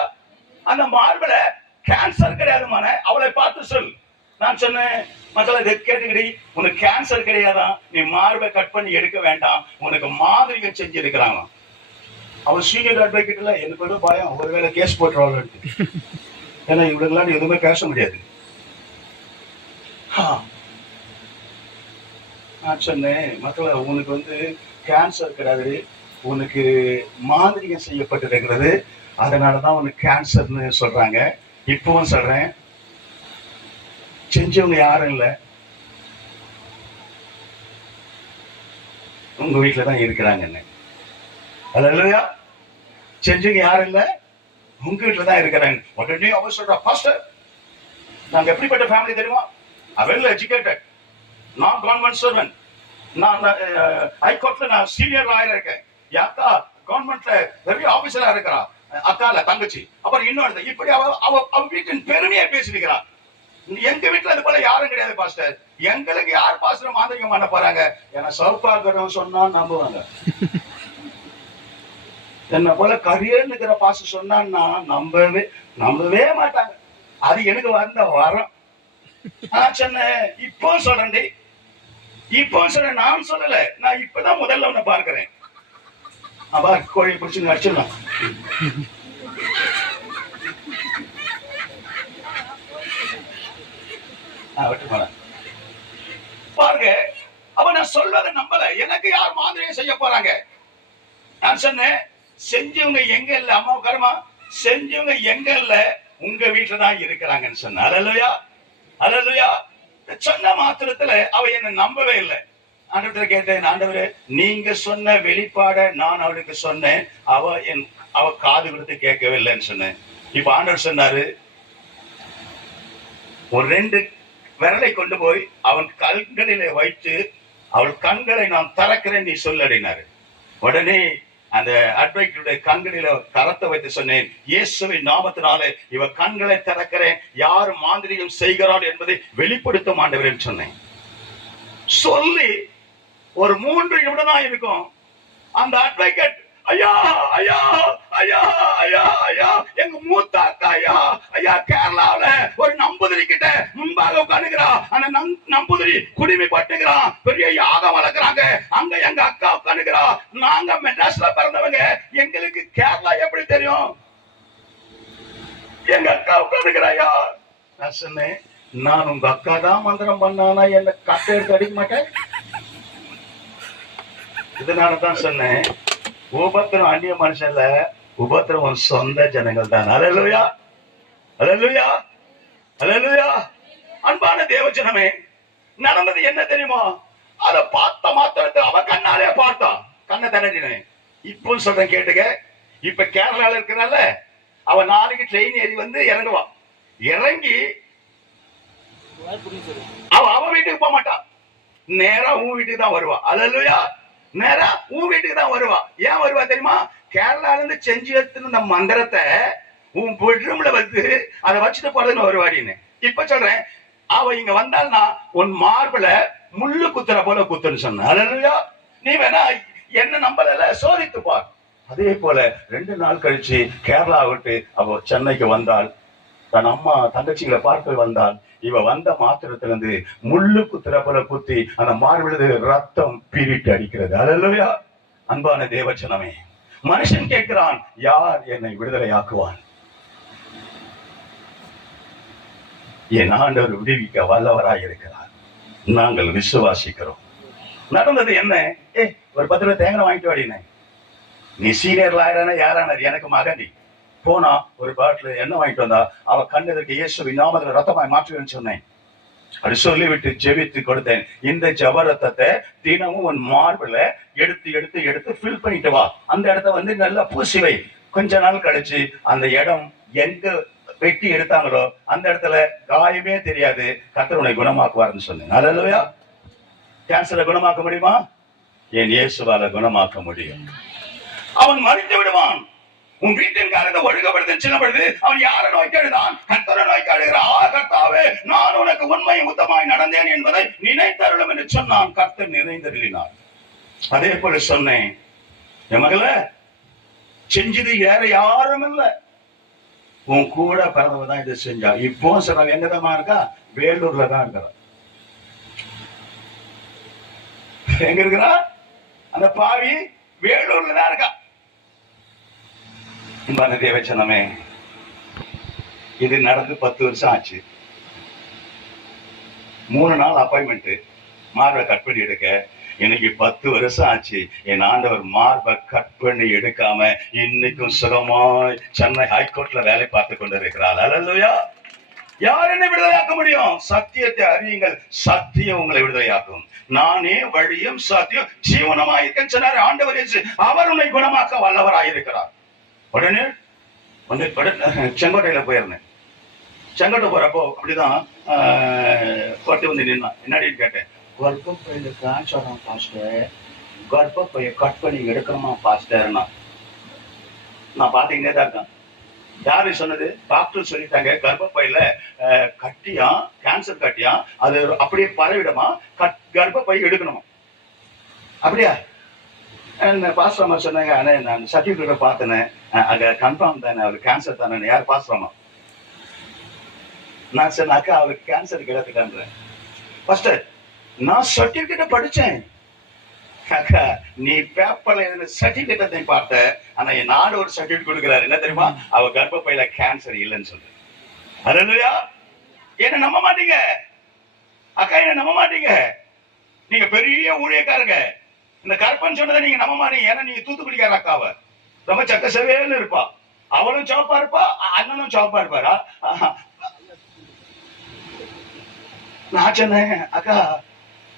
அந்த மார்புல கேன்சர் கிடையாதுமான, அவளை பார்த்து சொல். நான் சொன்னேன், மக்களை கேட்டுக்கிடி, உனக்கு கேன்சர் கிடையாதான், நீ மார்பை கட் பண்ணி எடுக்க வேண்டாம், உனக்கு மாதிரிகம் செஞ்சு இருக்கிறாங்க. அவன் சீனியர் அட்வொகேட் இல்ல, எனக்கு ஒரு பயம், ஒருவேளை கேஸ் போட்டுருவாள். ஏன்னா இவளுக்கெல்லாம் எதுவுமே பேச முடியாது. நான் சொன்னேன், மக்களை உனக்கு கேன்சர் கிடையாது, உனக்கு மாதிரிகம் செய்யப்பட்டிருக்கிறது, அதனாலதான் உனக்கு கேன்சர்னு சொல்றாங்க. இப்பவும் சொல்றேன், செஞ்சவங்க யாரும் இல்ல, உங்க வீட்டுலதான் இருக்கிறாங்கன்னு. அல்லேலூயா. செஞ்சவங்க யாரும் இல்ல, உங்க வீட்டுலதான் இருக்கிறாங்க. உடனே அவ சொல்றா, பாஸ்டர் நாங்க எப்படிப்பட்ட ஃபேமிலி தெரியுமா? வெல் எஜுகேட்டட், நான் கவர்மெண்ட் சர்வெண்ட், நான் ஹைகோர்ட்ல நான் சீனியர் லாயர் இருக்கேன், என் அக்கா கவர்மெண்ட்ல பெரிய ஆபீசரா இருக்கிறா, அக்கால தங்கச்சி, அப்புறம் இன்னொரு, இப்படி அவ அவ அவ வீட்டின் பெருமையை பேசிருக்கிறா. எங்க வீட்டுல அது போல யாரும் கிடையாது பாஸ்டர். எங்களுக்கு யார் பாஸ்டர் மாந்திரிகம் பண்ண போறாங்க? ஏன்னா சவுப்பாக்கிறவன் சொன்னா நம்புவாங்க. என்ன போல கரியர்னு இருக்கிற பாஸ்டர் சொன்னா நம்பவே மாட்டாங்க. அது எனக்கு வந்த வரம். சொன்னேன், இப்போ சொல்றேன், இப்போ சொல்றேன், நான் சொல்லல, நான் இப்பதான் முதல்ல உன்னை பார்க்கிறேன். அப்பா கோழி பிடிச்சு அடிச்சிடலாம். பாருங்க, அவ நான் சொல்வதை நம்பல. எனக்கு யார் மாதிரியும் செய்ய போறாங்க? நான் சொன்னேன், செஞ்சவங்க எங்க இல்ல, அம்மா கருமா, செஞ்சவங்க எங்க இல்ல, உங்க வீட்டுல தான் இருக்கிறாங்கன்னு சொன்ன. அல்லேலூயா, அல்லேலூயா. சொன்ன மாத்திரத்துல அவ என்ன நம்பவே இல்லை. ஆண்டவரை கேட்டேன், ஆண்டவரே நீங்க சொன்ன வெளிப்பாட நான் அவளுக்கு சொன்னேன், அவ காது கொடுத்து கேட்கவில்லைன்னு சொன்னேன். இப்ப ஆண்டவர் சொன்னாரு, ஒரு 2 விரலை கொண்டு போய் அவன் கண்களிலே வைத்து அவள் கண்களை நான் திறக்கிறேன், நீ சொல்லடினாரு. உடனே அந்த அட்வைட்டுடைய கண்களில கரத்தை வைத்து சொன்னேன், இயேசுவின் நாமத்தினாலே இவ கண்களை திறக்கிறேன், யார் மாந்திரிகம் செய்கிறாள் என்பதை வெளிப்படுத்தும் ஆண்டவரேன்னு சொன்னேன். சொல்லி ஒரு 3 நிமிடம் தான் இருக்கும். அந்த அட்வொகேட், ஐயா ஐயா ஐயா ஐயா ஐயா, எங்க மூத்த அக்கா ஐயா ஐயா, கேரளாவில ஒரு நம்பூதிரி கிட்ட முன்பாக உட்காந்துக்கிறா, அந்த நம்பூதிரி குடிமை பட்டுக்கிறான், பெரிய யாகம் வளர்க்குறாங்க, அங்க எங்க அக்கா உட்காந்துக்கிறா. நாங்க மெட்ராஸ்ல பிறந்தவங்க, எங்களுக்கு கேரளா எப்படி தெரியும்? எங்க அக்கா உட்காந்துக்கிறாயா. நான் சொன்னேன், நான் உங்க அக்கா தான் மந்திரம் பண்ணானா என்ன கட்டை எடுத்து அடிக்க மாட்டேன். இதனாலதான் சொன்னேன், உபத்திரம் அந்நிய மனுஷன்ல, உபத்திரம் சொந்த ஜனங்கள் தான். அல்லேலூயா, அல்லேலூயா, அல்லேலூயா. அன்பான தேவஜனமே, நடந்தது என்ன தெரியுமா? அதை பார்த்த மாத்திரத்தை அவ கண்ணாலே பார்த்தா, கண்ணை தரஞ்சினேன். இப்போ சொல்றேன் கேட்டுக்க. இப்ப கேரளால இருக்கிறனால அவ நாளைக்கு ட்ரெயின் ஏறி வந்து இறங்குவா. இறங்கி அவ வீட்டுக்கு போக மாட்டா, நேரா உன் வீட்டுக்கு தான் வருவா. அல்லேலூயா, நேரா உன் வீட்டுக்கு தான் வருவா. ஏன் வருவா தெரியுமா? கேரளால இருந்து செஞ்சு எடுத்துன்னு இந்த மந்திரத்தை உன் பெட்ரூம்ல வந்து அதை வச்சுட்டு போறதுன்னு வருவாடின்னு. இப்ப சொல்றேன், அவ இங்க வந்தாள்னா உன் மார்பிள முள்ளு குத்துற போல குத்துன்னு சொன்ன. அல்லேலூயா. நீ வேணா என்ன நம்பல, சோதித்து பார். அதே போல 2 நாள் கழிச்சு கேரளா விட்டு அவ சென்னைக்கு வந்தாள். தன் அம்மா தங்கச்சிகளை பார்க்க வந்தாள். இவ வந்த மாத்திரத்திலிருந்து முள்ளு குத்துற போல குத்தி அந்த மார்பிளது ரத்தம் பீரிட்டு அடிக்கிறது. அல்லேலூயா. அன்பான தேவஜனமே, மனுஷன் கேட்கிறான், யார் என்னை விடுதலையாக்குவான்? என் ஆண்டவர் விடுவிக்க வல்லவராய் இருக்கிறார். நாங்கள் விசுவாசிக்கிறோம். நடந்தது என்ன? ஒரு 10 ரூபாய் தேங்காய் வாங்கிட்டு வாடினேன். நீ சீனியர் லாயரான யாரான எனக்கு மகன், போனா ஒரு பாட்டில் என்ன வாங்கிட்டு வந்தா, அவ கண்ணதற்கு இயேசுவின் நாமத்தில் ரத்தமாய் மாற்றுவேன்னு சொன்னேன். அப்படி சொல்லிவிட்டு ஜெபித்து கொடுத்தேன். இந்த ஜப ரத்தத்தை தினமும் உன் மார்பில எடுத்து எடுத்து எடுத்து ஃபில் பண்ணிட்டு வா. அந்த இடத்த வந்து நல்லா பூசி வை. கொஞ்ச நாள் கழிச்சு அந்த இடம் எங்க வெட்டி எடுத்தாங்களோ அந்த இடத்துல காயமே தெரியாது. கர்த்தர் உன்னை குணமாக்குவார்னு சொன்னேன். அல்லேலூயா. கேன்சரை குணமாக்க முடியுமா? என் இயேசுவால குணமாக்க முடியும். அவன் மறித்து விடுவான். உன் வீட்டின் காரியத்தை ஒழுங்கப்படுது, சின்னப்படுது. அவன் யார நோய்க்காடுதான்? கர்த்தரை நோய்க்காடுகிறான். கர்த்தாவே, நான் உனக்கு உண்மையும் உத்தமாய் நடந்தேன் என்பதை நினைத்தருளும் என்று சொன்னான். கர்த்தர் நிறைந்தருளினார். அதே போல சொன்னேன், என் மகள செஞ்சது வேற யாரும் இல்ல, உன் கூட பிறந்தவதான் இதை செஞ்சா. இப்போ சொன்ன எங்கதான் இருக்கா? வேலூர்ல தான் இருக்கிறா. எங்க இருக்கிறா? அந்த பாவி வேலூர்ல தான் இருக்கா. தேவச்சனமே, இது நடந்து 10 வருஷம் ஆச்சு. 3 நாள் அப்பாயின்மெண்ட் மார்பை கட் பண்ணி எடுக்க. இன்னைக்கு 10 வருஷம் ஆச்சு. என் ஆண்டவர் மார்பை கட் பண்ணி எடுக்காம இன்னைக்கும் சுகமாய் சென்னை ஹைகோர்ட்ல வேலை பார்த்து கொண்டிருக்கிறார். அல்லேலூயா. யார் என்னை விடுதலையாக்க முடியும்? சத்தியத்தை அறியுங்கள், சத்தியம் உங்களை விடுதலையாக்கும். நானே வழியும் சத்தியம் ஜீவனமாயிருக்கேன் சொன்னார் ஆண்டவர் இயேசு. அவர் உன்னை குணமாக்க வல்லவராயிருக்கிறார். உடனே செங்கோட்டையில போயிருந்தேன். செங்கோட்டை போறப்போ அப்படிதான் கொட்டி வந்து நின்னா. என்னடின்னு கேட்டேன். கர்ப்பப்பையில கேன்சரா பாஸ்டர், கர்ப்பப்பையை கட் பண்ணி எடுக்கணுமா பாஸ்டர்னா. நான் பாத்தீங்கன்னே தான் இருக்கேன். யாரு சொன்னது? டாக்டர் சொல்லிட்டாங்க கர்ப்பப்பையில கட்டியா, கேன்சர் கட்டியா, அது அப்படியே பரவிடுமா, கர்ப்பப்பை எடுக்கணுமா. அப்படியா? பாஸ்ராமா சொன்னாங்க. ஆனா நான் சர்டிபிகேட் பார்த்தேன், அங்க கன்ஃபார்ம் தானே அவருக்கு கேன்சர் தானே. யார் பாஸ்ராமா? நான் சொன்னாக்கா அவருக்கு கேன்சர் கிடக்குதான்றேன். ஃபர்ஸ்ட் நான் சர்டிபிகேட் படிச்சேன். அக்கா நீ பேப்பர்ல எழுதின சர்டிபிகேட்டை பார்த்த, ஆனா என் நாடு ஒரு சர்டிபிகேட் கொடுக்கிறாரு. என்ன தெரியுமா? அவ கர்ப்பப்பையில கேன்சர் இல்லைன்னு சொல்லு. அல்லேலூயா. என்ன நம்ப மாட்டீங்க அக்கா, என்ன நம்ப மாட்டீங்க. நீங்க பெரிய ஊழியக்காரங்க, இந்த கற்பன் சொன்னதை நீங்க நம்ப மாட்டீங்க. ஏன்னா நீங்க தூத்துக்குடிக்கார அக்காவ ரொம்ப சக்க செவேன்னு இருப்பா. அவளும் சவப்பா இருப்பா, அண்ணனும் சவப்பா இருப்பாரா. நான் சொன்னேன் அக்கா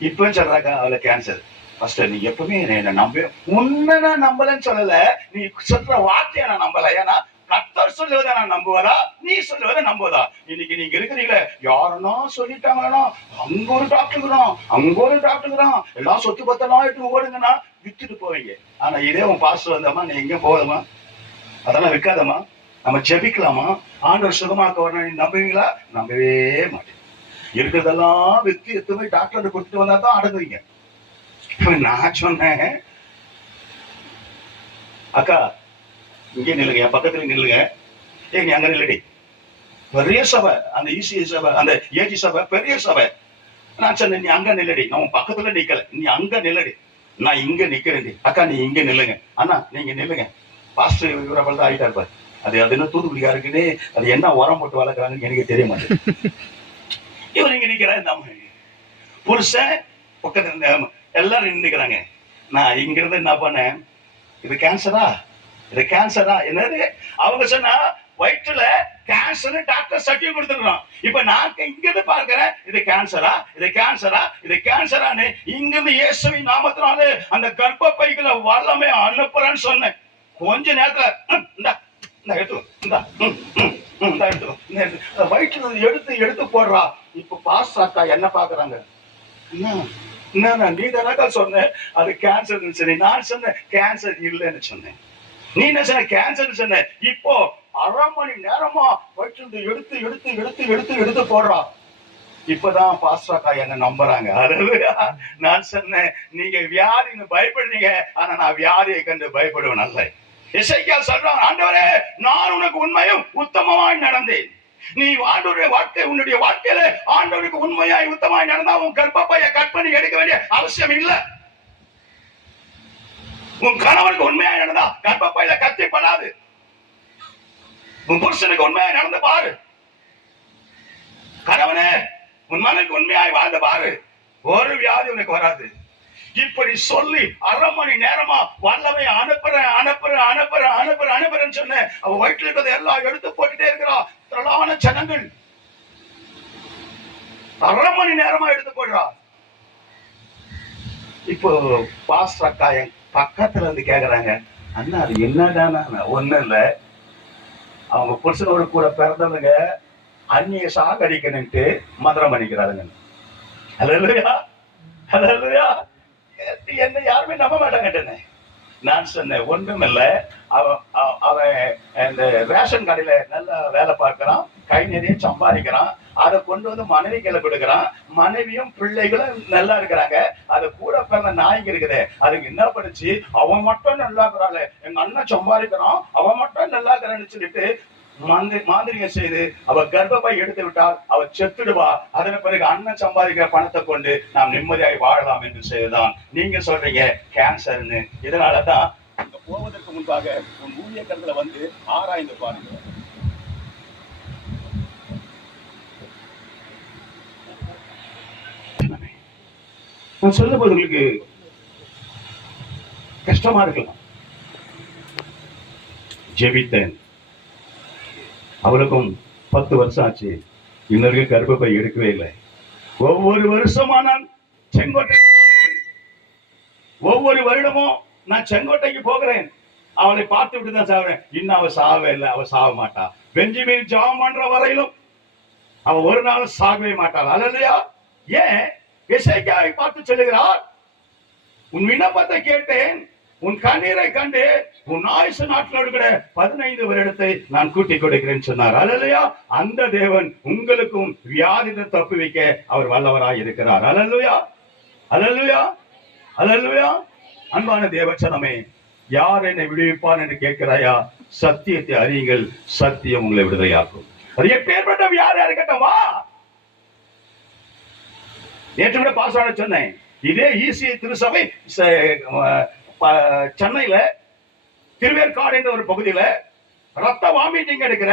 இப்ப சொல்றாக்கா அவளை கேன்சர். ஃபர்ஸ்ட் நீ எப்பவுமே என்ன நம்ப, உன்னை நான் நம்பலன்னு சொல்லல, நீ சொல்ற வார்த்தையை நான் நம்பல. ஏன்னா கர்த்தர் சொல்லுவதை நான் நம்புவதா, நீ சொல்லுவதை நம்புவதா? இன்னைக்கு நீங்க இருக்கிறீங்களே, யாருன்னா சொல்லிட்டாங்கன்னா அங்க ஒரு டாக்டருக்குறோம், அங்க ஒரு டாக்டருக்குறோம், எல்லாம் சொத்து பத்தெல்லாம் எடுத்து ஓடுங்கன்னா வித்துட்டு போவீங்க. ஆனா இதே உன் பாஸ்டர் வந்தம்மா, நீ எங்க போகலாமா, அதெல்லாம் விற்காதம்மா, நம்ம ஜெபிக்கலாமா, ஆண்டவர் சுகமாக்க வரணும், நீ நம்புவீங்களா? நம்பவே மாட்டேன். இருக்கிறதெல்லாம் வித்து எத்து போய் டாக்டர் கொடுத்துட்டு வந்தா தான் அடங்குவீங்க. நான் சொன்னேன் அக்கா இங்கே நில்லுங்க, என் பக்கத்துல நில்லுங்க. நீ அங்க நில்லடி. பெரிய சபை, அந்த இசி சபை, அந்த ஏஜி சபை பெரிய சபை. நான் சொன்னேன் நீ அங்க நில்லடி. நான் உன் பக்கத்துல நிக்கல, நீ அங்க நில்லடி. நான் இங்க நிக்கிறேன். அக்கா நீ இங்க நில்லுங்க. அண்ணா நீங்க நில்லுங்க. பாஸ்டர் இவரை தான் ஆயிட்டா இருப்பாரு. அது என்ன தூத்துக்குடிக்காருக்குன்னு அது என்ன உரம் போட்டு வளர்க்குறாங்கன்னு எனக்கு தெரிய மாட்டேன். இவர் இங்க நிக்கிறாரு, நம்ம புருஷன் பக்கத்துல எல்லாரும் நின்றுக்கிறாங்க. நான் இங்க இருந்து என்ன பண்ணேன், இது கேன்சரா, இது கேன்சரா என்னது? அவங்க சொன்னா வயிற்றுல கேன்சர் டாக்டர் சர்டிபிகேட் கொடுத்துருக்கோம். இப்ப நான் இங்க இருந்து பார்க்கிறேன், இது கேன்சரா, இது கேன்சரா, இது கேன்சரான்னு இங்க இருந்து இயேசுவின் நாமத்தினால அந்த கர்ப்பப்பைக்குள்ள வல்லமை அனுப்புறேன்னு சொன்னேன். கொஞ்ச நேரத்துல வயிற்றுல எடுத்து போடுறா. இப்ப பாஸ் அக்கா என்ன பாக்குறாங்க, நீ தானக்கா சொன்ன அது கேன்சர் சரி. நான் சொன்னேன் கேன்சர் இல்லைன்னு சொன்னேன். நீ என்ன சொன்ன? கேன்சர் சொன்ன. இப்போ 1/2 மணி நேரமா வயிற்று எடுத்து எடுத்து எடுத்து எடுத்து எடுத்து போடுறா. இப்பதான் பாஸ்டாக்கா என்ன நம்புறாங்க. நான் சொன்னேன் நீங்க வியாதின்னு பயப்படுறீங்க, ஆனா நான் வியாதியை கண்டு பயப்படுவேன். நல்ல எசேக்கியா சொல்றான், ஆண்டவரே நான் உனக்கு உண்மையும் உத்தமமாய் நடந்தேன். நீ ஆண்டவருடைய வாழ்க்கை, உன்னுடைய வாழ்க்கையில ஆண்டவருக்கு உண்மையாய் உத்தமாய் நடந்தா உன் கர்ப்பப்பையை கட் பண்ணி எடுக்க வேண்டிய அவசியம் இல்லை. உன் கணவனுக்கு உண்மையாய் நடந்தா கர்ப்பப்பையில கத்திப்படாது. உன் புருஷனுக்கு உண்மையாய் நடந்து பாரு. கணவனே உன் மனைவிக்கு உண்மையாய் வாழ்ந்து பாரு, ஒரு வியாதி உனக்கு வராது. இப்படி சொல்லி 1/2 மணி நேரமா வல்லமை அனுப்புறேன் அனுப்புறேன் அனுப்புறேன் அனுப்புறேன் அனுப்புறேன்னு சொன்னேன். அவ வயிற்றுல இருக்கிறத எல்லாம் எடுத்து போட்டுட்டே இருக்கிறா. திரளான ஜனங்கள் 1/2 மணி நேரமா எடுத்து போடுறா. இப்போ பாஸ்டர் அக்கா என் பக்கத்துல இருந்து கேக்குறாங்க, அண்ணா அது என்னடானா? ஒண்ணும் இல்ல, அவங்க புருஷனோட கூட பிறந்தவங்க அந்நிய சாகடிக்கணும்ட்டு மந்திரம் பண்ணிக்கிறாருங்க. அல்லேலூயா அல்லேலூயா. என்ன யாருமே நம்ப மாட்டாங்க. நான் சொன்னேன் ஒன்றும் இல்லை, அவன் இந்த ரேஷன் கடையில நல்லா வேலை பார்க்கிறான், கை நிறைய சம்பாதிக்கிறான், அதை கொண்டு வந்து மனைவி கையில கொடுக்குறான். மனைவியும் பிள்ளைகளும் நல்லா இருக்கிறாங்க. அது கூட பிறந்த நாய்க்கு இருக்குது, அதுக்கு என்ன பண்ணுச்சு, அவன் மட்டும் நல்லா இருக்கிறாள், எங்க அண்ணன் சம்பாதிக்கிறான், அவன் மட்டும் நல்லா இருக்கிறான்னு சொல்லிட்டு மாந்திரிகம் செய்து அவ கர்ப்பப்பை எடுத்து விட்டால் அவ செத்துடுவா. அதன் பிறகு அண்ணன் சம்பாதிக்கிற பணத்தை கொண்டு நாம் நிம்மதியாய் வாழலாம் என்று செய்துதான் நீங்க சொல்றீங்க கேன்சர்னு. இதனாலதான் அங்க போவதற்கு முன்பாக உன் ஊழியக்கத்துல வந்து ஆராய்ந்து பாருங்க. நான் சொல்ல போது உங்களுக்கு கஷ்டமா இருக்கலாம். ஜெபித்தேன். அவளுக்கும் 10 வருஷம் ஆச்சு. இன்னொரு கர்ப்பப்பை எடுக்கவே இல்லை. ஒவ்வொரு வருஷமா நான் செங்கோட்டைக்கு போகிறேன். ஒவ்வொரு வருடமும் நான் செங்கோட்டைக்கு போகிறேன். அவளை பார்த்து விட்டு தான் சாவேன். இன்னும் அவ சாவே இல்லை. அவ சாக மாட்டா. பெஞ்சமின் ஜெபம் பண்ற வரையிலும் அவ ஒரு நாள் சாகவே மாட்டாள். அல்லையா? ஏன்? எசேக்கியாவை பார்த்து சொல்லுகிறார், உன் விண்ணப்பத்தை கேட்டேன், உன் கண்ணீரை கண்டு, உன் ஆயுசு நாட்களோடு கூட 15 வருடத்தை நான் கூட்டிக் கொடுக்கிறேன் சொன்னார். அல்லையா? அந்த தேவன் உங்களுக்கும் வியாதியை தப்பி வைக்க அவர் வல்லவராய் இருக்கிறார். அல்லேலூயா, அல்லேலூயா, அல்லேலூயா. அன்பான தேவச்சனமே, யார் என்னை விடுவிப்பான் என்று கேட்கிறாயா? சத்தியத்தை அறியுங்கள், சத்தியம் உங்களை விடுதலையாக்கும். அது எப்பேற்பட்ட வியாதியா இருக்கட்டும், வா. நேற்று கூட பாசாட சொன்னேன். இதே ஈசிஐ திருசபை சென்னையில திருவேற்காடு என்ற ஒரு பகுதியில ரத்த வாமிட்டிங் எடுக்கிற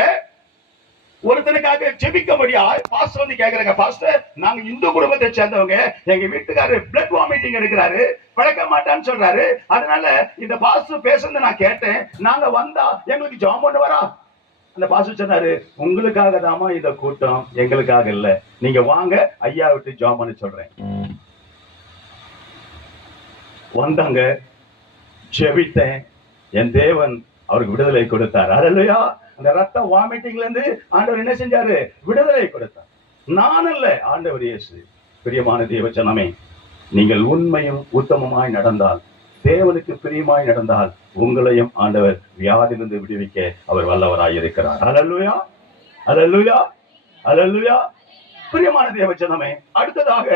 ஒருத்தனுக்காக செபிக்கபடியா பாஸ்டர் வந்து கேக்குறாங்க, பாஸ்டர் நாங்க இந்து குடும்பத்தை சேர்ந்தவங்க, எங்க வீட்டுக்காரரு பிளட் வாமிட்டிங் எடுக்கிறாரு, பழக்க மாட்டான்னு சொல்றாரு, அதனால இந்த பாஸ்டர் பேசுறது நான் கேட்டேன், நாங்க வந்தா எங்களுக்கு ஜாம் பண்ண வரா. அந்த பாஸ்டர் சொன்னாரு, உங்களுக்காக தாமா இந்த கூட்டம், எங்களுக்காக இல்ல, நீங்க வாங்க ஐயா விட்டு ஜாம் பண்ண சொல்றேன். வந்தாங்க, ஜெபித்தேன், என் தேவன் அவருக்கு விடுதலை கொடுத்தார். அல்லேலூயா. அந்த ரத்த வாமிட்டிங்ல இருந்து ஆண்டவர் என்ன செஞ்சாரு? விடுதலை கொடுத்தார். நான் அல்ல, ஆண்டவர் இயேசு. பிரியமான தேவச்சனமே, நீங்கள் உண்மையும் உத்தமமாய் நடந்தால், தேவனுக்கு பிரியமாய் நடந்தால், உங்களையும் ஆண்டவர் வியாதியிலிருந்து விடுவிக்க அவர் வல்லவராய் இருக்கிறார். அல்லேலூயா, அல்லேலூயா, அல்லேலூயா. பிரியமான தேவச்சனமே, அடுத்ததாக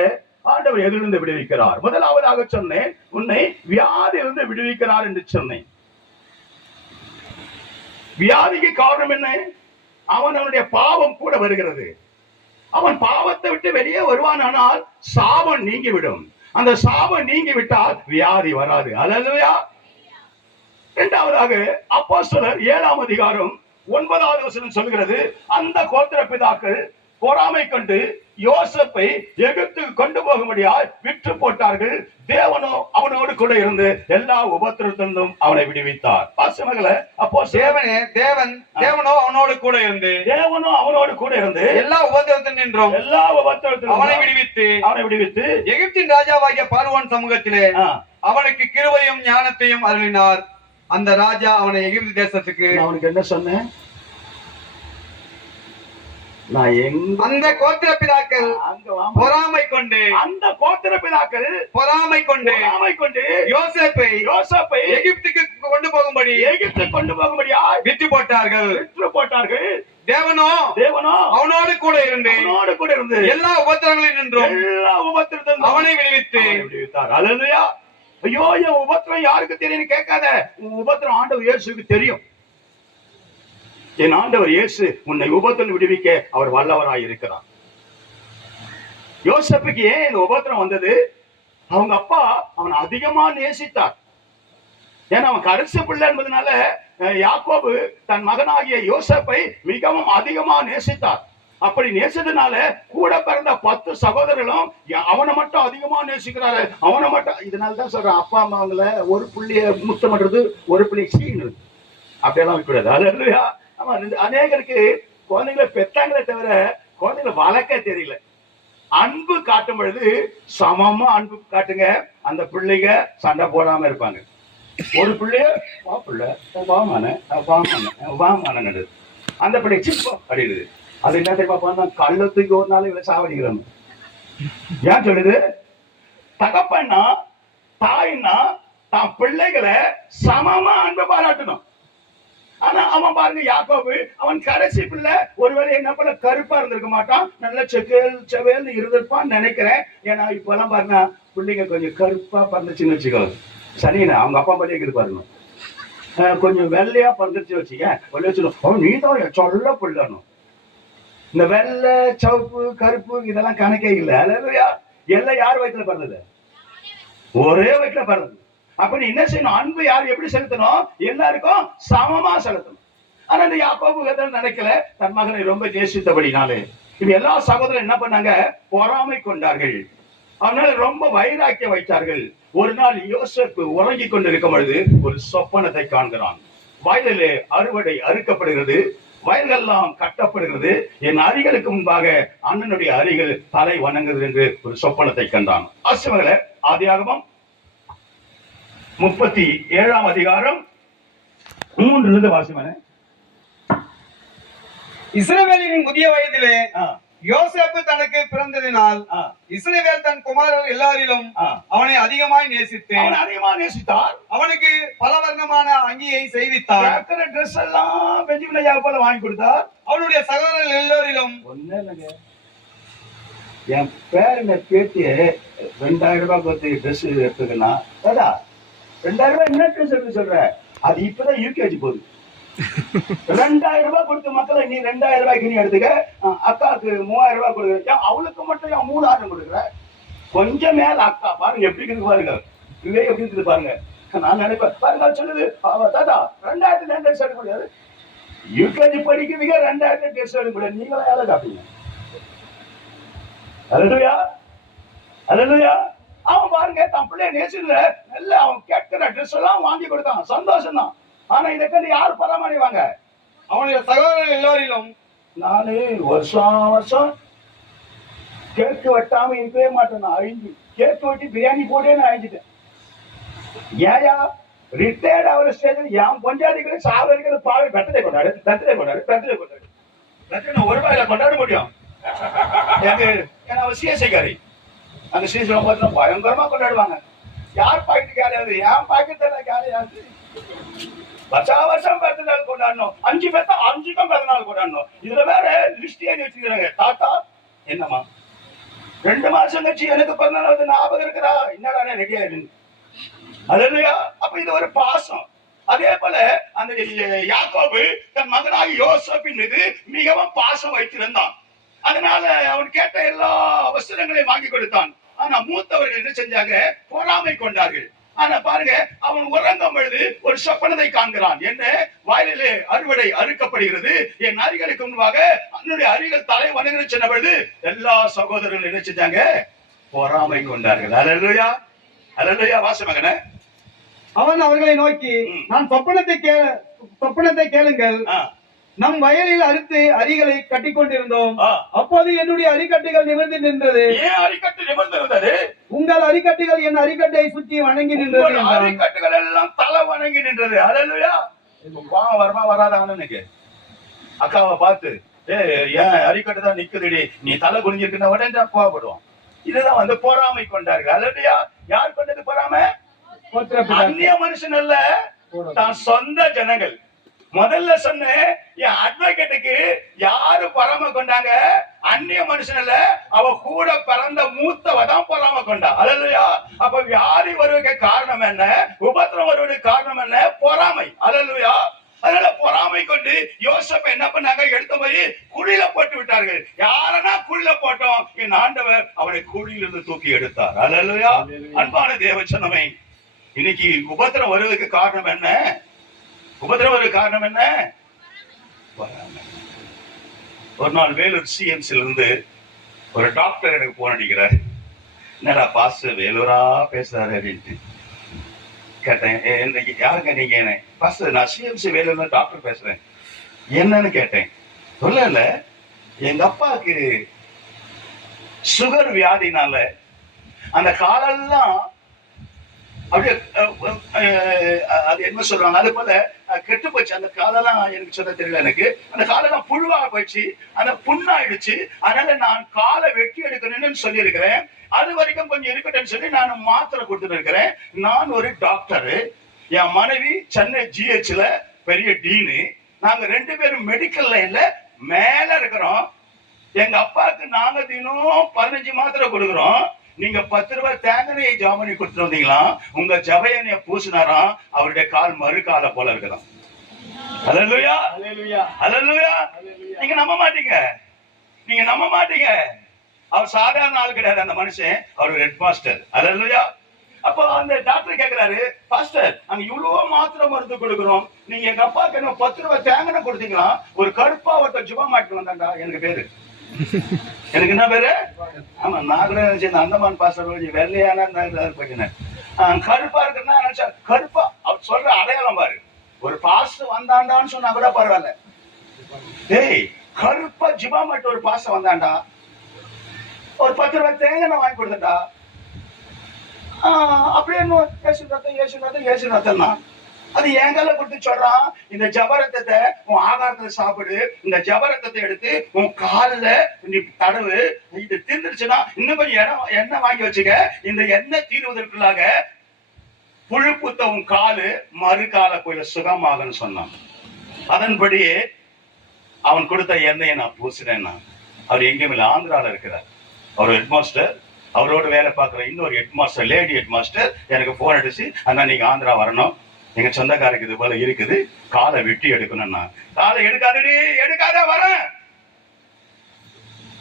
ஆண்டவர் எதிலிருந்து விடுவிக்கிறார்? முதலாவதாக சொன்னேன், உன்னை வியாதியிலிருந்து விடுவிக்கிறார் என்று சொன்னேன். வியாதிக்கு காரணம் என்ன? அவனுடைய பாவம் கூட வருகிறது. அவன் பாவத்தை விட்டு வெளியே வருவானால் சாபம் நீங்கிவிடும். அந்த சாபம் நீங்கி விட்டால் வியாதி வராது. அல்லேலூயா. இரண்டாவதாக அப்போஸ்தலர் 7ஆம் அதிகாரம் 9வது வசனம் சொல்கிறது, அந்த கோத்திர பிதாக்கள் பொறாமை கண்டு யோசேப்பை எகிப்துக்கு கொண்டு போகும்படியாய் விற்று போட்டார்கள். தேவனோ அவனோடு கூட இருந்து எல்லா உபத்திரத்திலிருந்தும் அவனை விடுவித்தார். பாசமகளே, அப்போ தேவனோ அவனோடு கூட இருந்து எல்லா உபத்திரத்திலும் அவனை விடுவித்து எகிப்தின் ராஜாவாகிய பார்வோன் சமூகத்திலே அவனுக்கு கிருபையும் ஞானத்தையும் அருளினார். அந்த ராஜா அவனை எகிப்து தேசத்துக்கு, அவனுக்கு என்ன சொன்னேன்? அந்த கோத்திர பிதாக்கள் பொறாமை கொண்டு யோசேப்பை எகிப்துக்கு கொண்டு போகும்படி விற்று போட்டார்கள். தேவனோ அவனோடு கூட இருந்து எல்லா உபத்திரங்களிலும் அவனை விடுவித்தார். அல்லேலூயா. ஐயோ, என் உபத்திரம் யாருக்கு தெரியும் கேட்காத. உன் உபத்திரம் ஆண்டவர் இயேசுவுக்கு தெரியும். என் ஆண்டவர் இயேசு உன்னை உபத்திரம் விடுவிக்க அவர் வல்லவராய் இருக்கிறார். யோசேப்புக்கு ஏன் இந்த உபத்திரம் வந்தது? அவங்க அப்பா அவன் அதிகமா நேசித்தார். ஏன்னா அவன் கடைசி பிள்ளை என்பதனால யாக்கோபு தன் மகனாகிய யோசேப்பை மிகவும் அதிகமா நேசித்தார். அப்படி நேசித்ததுனால கூட பிறந்த 10 சகோதரர்களும் அவனை மட்டும் அதிகமா நேசிக்கிறாரு. அவனை மட்டும், இதனாலதான் சொல்றேன், அப்பா அம்மாவங்கள ஒரு புள்ளிய முத்தம் பண்றது, ஒரு புள்ளிய சீனுது, அப்படியெல்லாம் வைக்கூடாது. அல்லேலூயா. அநேகருக்கு குழந்தைங்களை பெற்றாங்களே தவிர குழந்தைங்களை வளர்க்க தெரியல. அன்பு காட்டும் பொழுது சமமா அன்பு காட்டுங்க, அந்த பிள்ளைங்க சண்டை போடாம இருப்பாங்க. ஒரு பிள்ளைய அந்த பிள்ளை சிப்பா அப்படிடுது. அது என்ன தெரியுமா? கள்ளத்துக்கு ஒரு நாள் இவளை சாவடிக்கிறாங்க. ஏன் சொல்லுது? தகப்பன்னா தாய்னா தான் பிள்ளைகளை சமமா அன்பு பாராட்டணும். ஆனா அவன் பாருங்க, யாக்கோபு அவன் கடைசி பிள்ளை. ஒருவேளை என்ன பண்ண கருப்பா இருந்திருக்க மாட்டான், நல்ல செவேல்னு இருந்திருப்பான்னு நினைக்கிறேன். ஏன்னா இப்ப எல்லாம் பாருங்க, பிள்ளைங்க கொஞ்சம் கருப்பா பறந்துச்சுன்னு வச்சுக்கோ, சரிண்ணா அவங்க அப்பா பள்ளியே இருப்பாருங்க. கொஞ்சம் வெள்ளையா பறந்துச்சு வச்சுக்க, நீ தான் சொல்ல பிள்ளைணும். இந்த வெள்ளை, சிவப்பு, கருப்பு இதெல்லாம் கணக்கே இல்லை. அல்லேலூயா. எல்லாம் யார் வயிற்றுல பிறந்தது? ஒரே வயிற்றுல பிறந்தது. அப்ப நீ என்ன செய்யணும்? அன்பு யார் எப்படி செலுத்தணும்? எல்லாருக்கும் சமமா செலுத்தணும். ஆனா இந்த யாக்கோபு நினைக்கல, தன் மகனை ரொம்ப நேசித்தபடினாலே இவங்க எல்லா சகோதரர் என்ன பண்ணாங்க? பொறாமை கொண்டார்கள். அதனால ரொம்ப வைராக்கியம் வைத்தார்கள். ஒரு நாள் யோசேப்பு உறங்கிக் கொண்டிருக்கும் பொழுது ஒரு சொப்பனத்தை காண்கிறான். வயலிலே அறுவடை அறுக்கப்படுகிறது, வயல்கள்லாம் கட்டப்படுகிறது, என் அரிகளுக்கு முன்பாக அண்ணனுடைய அரிகள் தலை வணங்குகிறது என்று ஒரு சொப்பனத்தை கண்டான். ஆசிரியர்களே, ஆதியாகமம் 37ஆம் அதிகாரம் 3 வாசிமன. இஸ்ரவேலின் முதிய வயதிலே யோசேப்பு தனக்கு பிறந்ததினால் இஸ்ரவேல் தன் குமாரர் எல்லாரிலும் அவனை அதிகமாய் நேசித்தார். அவனுக்கு பல வர்ணமான அங்கியை செய்வித்தார். ட்ரெஸ் எல்லாம் பெஞ்சமின் ஐயா போல வாங்கி கொடுத்தார். அவனுடைய சகோதரர்கள் எல்லோரிலும் ஒண்ணே இல்லைங்க, என் பேரனை பேத்திய 2000 ரூபாய் கொடுத்து ட்ரெஸ் எடுத்துக்கன்னா 2000 ரூபாய் என்ன ட்ரெஸ் எடுத்து சொல்ற? அது இப்பதான் யூகேஜி போகுது. 2000 ரூபாய் கொடுத்த மக்களை நீ 2000 ரூபாய்க்கு நீ எடுத்துக்க, அக்காவுக்கு 3000 ரூபாய் கொடுக்குற, அவளுக்கு மட்டும் 3000 கொடுக்குற. கொஞ்சம் மேல அக்கா பாருங்க எப்படி இருக்குது பாருங்க, இதே எப்படி இருக்குது பாருங்க. நான் நினைப்பேன் பாருங்க சொல்லுது தாத்தா 2000 ட்ரெஸ் எடுக்க முடியாது, யூகேஜி படிக்கிறதுக்கே 2000 ட்ரெஸ் எடுக்க முடியாது, நீங்களா யாரை காப்பீங்க? அல்லேலூயா, அல்லேலூயா. அவன் பாருங்க தன் பிள்ளைய நேசில நல்ல அவன் கேட்கிற ட்ரெஸ் எல்லாம் வாங்கி கொடுத்தான், சந்தோஷம் தான். ஆனா இதை கண்டு யார் பராமரிவாங்க? அவனுடைய சகோதரர்கள் எல்லோரிலும் நானு வருஷம் கேக்கு வெட்டாம இருக்கவே மாட்டேன். நான் அழிஞ்சு கேக்கு வெட்டி பிரியாணி போட்டே நான் அழிஞ்சிட்டேன். ஏயா ரிட்டையர்ட் ஆகிற ஸ்டேஜில் என் பஞ்சாயத்துக்கு சாவரிக்கிற பாவை பர்த்டே கொண்டாடு நான் 1 ரூபாயில கொண்டாட முடியும். எனக்கு ஏன்னா அவன் சிஎஸ்ஐக்காரி, அந்த சிஎஸ்ஐ பார்த்தா பயங்கரமா கொண்டாடுவாங்க. யார் பாக்கெட் கேளையாது, என் பாக்கெட் தான் கேளையாது. வருஷம் பிறந்த நாள் கொண்டாடணும், 5 பேர்த்தா 5க்கும் பிறந்த நாள் கொண்டாடணும். இதுல வேற லிஸ்ட் எழுதி வச்சிருக்காங்க. தாத்தா என்னம்மா 2 மாசம் கழிச்சு எனக்கு பிறந்த நாள் வந்து ஞாபகம் இருக்குதா? என்னடா ரெடியா இருக்கு. அல்லேலூயா. அப்ப இது ஒரு பாசம். அதே போல அந்த யாக்கோபு தன் மகனாகி யோசேப்பின் மீது மிகவும் பாசம் வைத்திருந்தான். அதனால அவன் கேட்ட எல்லா அவசரங்களையும் வாங்கி கொடுத்தான். ஆனா மூத்தவர்கள் என்ன செஞ்சாங்க? பொறாமை கொண்டார்கள். ஆனா பாருங்க, அவன் உறங்கும் பொழுது ஒரு சொப்பனத்தை காண்கிறான். என்ன? வயலிலே அறுவடை அறுக்கப்படுகிறது, என் அரிகளுக்கு முன்பாக அன்னுடைய அரிகள் தலை வணங்குற சொன்ன பொழுது எல்லா சகோதரர்கள் என்ன செஞ்சாங்க? பொறாமை கொண்டார்கள். அல்லேலூயா, அல்லேலூயா. வாசமகனே, அவன் அவர்களை நோக்கி, நான் சொப்பனத்தை கேளுங்கள். நம் வயலில் அறுத்து அரிகளை கட்டி கொண்டிருந்தோம். அப்போது என்னுடைய அரிக்கட்டுகள் நிமிர்ந்து நின்றது. ஏன் அரிக்கட்டு நிமிர்ந்து இருந்தது? உங்கள் அரிக்கட்டுகள் என் அரிக்கட்டை சுற்றி வணங்கி நின்றது. அரிக்கட்டுகள் எல்லாம் தலை வணங்கி நின்றது. அல்லேலூயா. வருமா வராதான்னு அக்காவை பார்த்து, ஏன் அரிக்கட்டு தான் நிக்குதுடி, நீ தலை குனிஞ்சிருக்குன்னா உடனே கோவப்படுவான். இதுதான் வந்து பொறாமை கொண்டார்கள். அல்லேலூயா. யார் கொண்டது பொறாமை? அந்நிய மனுஷன் அல்ல, தான் சொந்த ஜனங்கள். முதல்ல சொன்னேன், என் அட்வொகேட்டுக்கு யாரு பொறாம கொண்டாங்க? அந்நிய மனுஷன் அல்ல, அவ கூட பிறந்த மூத்தவ தான் பொறாம கொண்டா. அல்லேலூயா. அப்ப வியாதி வருவதற்கு காரணம் என்ன? உபத்திரம் வருவதற்கு காரணம் என்ன? பொறாமை. அல்லேலூயா. அதனால பொறாமை கொண்டு யோசேப்பு என்ன பண்ணாங்க? எடுத்து போய் குழியில போட்டு விட்டார்கள். யாரனா குழியில போட்டோம், என் ஆண்டவர் அவனை குழியிலிருந்து தூக்கி எடுத்தார். அல்லேலூயா. அன்பான தேவ ஜனமே, இன்னைக்கு உபத்திரம் வருவதற்கு காரணம் என்ன? உபதிரவ காரணம் என்ன? ஒரு நாள் வேலூர் சிஎம்சில இருந்து ஒரு டாக்டர் எனக்கு போன் அடிக்கிறார். என்னடா பாஸ் வேலூரா பேசுறாரு அப்படின்ட்டு கேட்டேன். யாருங்க நீங்க? என்ன பாஸ், நான் சிஎம்சி வேலூர்ல டாக்டர் பேசுறேன். என்னன்னு கேட்டேன். சொல்ல எங்க அப்பாவுக்கு சுகர் வியாதினால அந்த காலெல்லாம் அப்படியே அது என்ன சொல்றாங்க, அது போல கெட்டு போச்சு. அந்த காலெல்லாம் எனக்கு சொல்ல தெரியல. எனக்கு அந்த காலெல்லாம் புழுவா போச்சு, அந்த புண்ணாயிடுச்சு. அதனால நான் காலை வெட்டி எடுக்கணும்னு சொல்லி இருக்கிறேன். அது வரைக்கும் கொஞ்சம் இருக்கட்டும் சொல்லி நான் மாத்திரை கொடுத்துட்டு இருக்கிறேன். நான் ஒரு டாக்டரு, என் மனைவி சென்னை ஜிஹெச்ல பெரிய டீனு. நாங்க 2 பேரும் மெடிக்கல் லைன்ல மேல இருக்கிறோம். எங்க அப்பாவுக்கு நாங்க தினம் 15 மாத்திரை கொடுக்குறோம். நீங்க 10 ரூபாய் தேங்காயை ஜாமனி கொடுத்துட்டு வந்தீங்களா? உங்க ஜபையனைய பூசினாராம், அவருடைய கால் மறுகால போல இருக்குதான். அல்லேலூயா, அல்லேலூயா. நீங்க நம்ப மாட்டீங்க, நீங்க நம்ப மாட்டீங்க. அவர் சாதாரண ஆள் கிடையாது அந்த மனுஷன், அவர் ஹெட் மாஸ்டர். அல்லேலூயா. அப்போ அந்த டாக்டர் கேட்கிறாரு, பாஸ்டர் நாங்க இவ்வளவு மாத்திரை மருந்து கொடுக்குறோம், நீங்க எங்க அப்பாவுக்கு என்ன 10 ரூபாய் தேங்காய் கொடுத்தீங்களா? ஒரு கருப்பா ஒருத்தர் ஜுபா மாட்டி வந்தாண்டா, எனக்கு பேரு எனக்கு என்ன பேரு? ஆமா, நான் கூட நினைச்சேன் அந்தமான் பாஸ்டர் கொஞ்சம் வெள்ளையான போயிட்டேன். கருப்பா இருக்குன்னா நினைச்சா கருப்பா அவர் சொல்ற அடையாளம் பாரு. ஒரு பாஸ்டர் வந்தாண்டான்னு சொன்னா கூட பரவாயில்ல. டேய், கருப்பா ஜிபா மட்டும் ஒரு பாஸ்டர் வந்தாண்டா, ஒரு 10 ரூபாய் தேங்காய் வாங்கி கொடுத்தா அப்படியே ஏசு ரத்தம் தான். அது எங்கெல்லாம் கொடுத்து சொல்றான், இந்த ஜபரத்தத்தை உன் ஆகாரத்துல சாப்பிடு, இந்த ஜபரத்தத்தை எடுத்து உன் காலில் நீ தடவு, இது தீர்ந்துருச்சுன்னா இன்னும் கொஞ்சம் எண்ணெய் வாங்கி வச்சுக்க, இந்த எண்ணெய் தீர்வதற்குள்ளாக புழுப்புத்த உன் காலு மறுகால கோயில சுகமாகன்னு சொன்னான். அதன்படியே அவன் கொடுத்த எண்ணெயை நான் பூசினேன்னா. அவர் எங்கேயும் இல்லை, ஆந்திரால இருக்கிறார். அவர் ஹெட் மாஸ்டர். அவரோட வேலை பார்க்குற இன்னொரு head master, lady head master எனக்கு போன் அடிச்சு, அண்ணா நீங்க ஆந்திரா வரணும், எங்க சொந்தக்காரருக்கு இது போல இருக்குது, காலை வெட்டி எடுக்கணும்னா. காலை எடுக்காத வரேன்,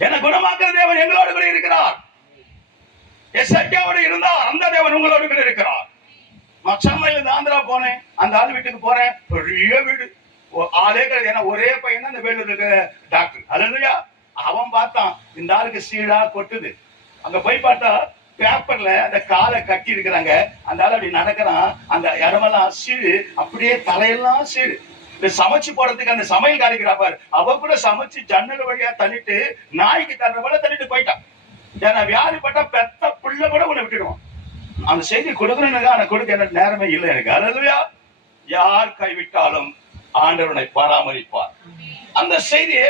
என்ன குணமாக்குற தேவன் எங்களோடு கூட இருக்கிறார். எஸ்ஐயோடு இருந்தார், அந்த தேவன் உங்களோடு கூட இருக்கிறார். நான் சென்னையில இருந்து ஆந்திரா போனேன், அந்த ஆள் வீட்டுக்கு போறேன், பெரிய வீடு, ஆளே கிடையாது. ஏன்னா ஒரே பையன் தான் இந்த வேலூர் இருக்க டாக்டர். அல்லையா, அவன் பார்த்தான் இந்த ஆளுக்கு சீடா கொட்டுது. அங்க போய் பார்த்தா பேப்பர்ல அந்த காலை கட்டி இருக்கிறாங்க. அந்த ஆள் அப்படி நடக்கிறான், அந்த இடமெல்லாம் சீடு, அப்படியே தலையெல்லாம் சீடு. இந்த சமைச்சு போறதுக்கு அந்த சமையல் காரிக்கிறாப்பாரு, அவ கூட சமைச்சு ஜன்னல் வழியா தள்ளிட்டு நாய்க்கு தர்ற போல தள்ளிட்டு போயிட்டான். ஏன்னா வியாதிப்பட்டா பெத்த புள்ள கூட உன்னை விட்டுடுவான். அந்த செய்தி கொடுக்கணும்னு ஆனா கொடுக்க எனக்கு நேரமே இல்லை எனக்கு. அல்லையா, யார் கைவிட்டாலும் ஆண்டவனை பராமரிப்பார். அந்த செய்தியை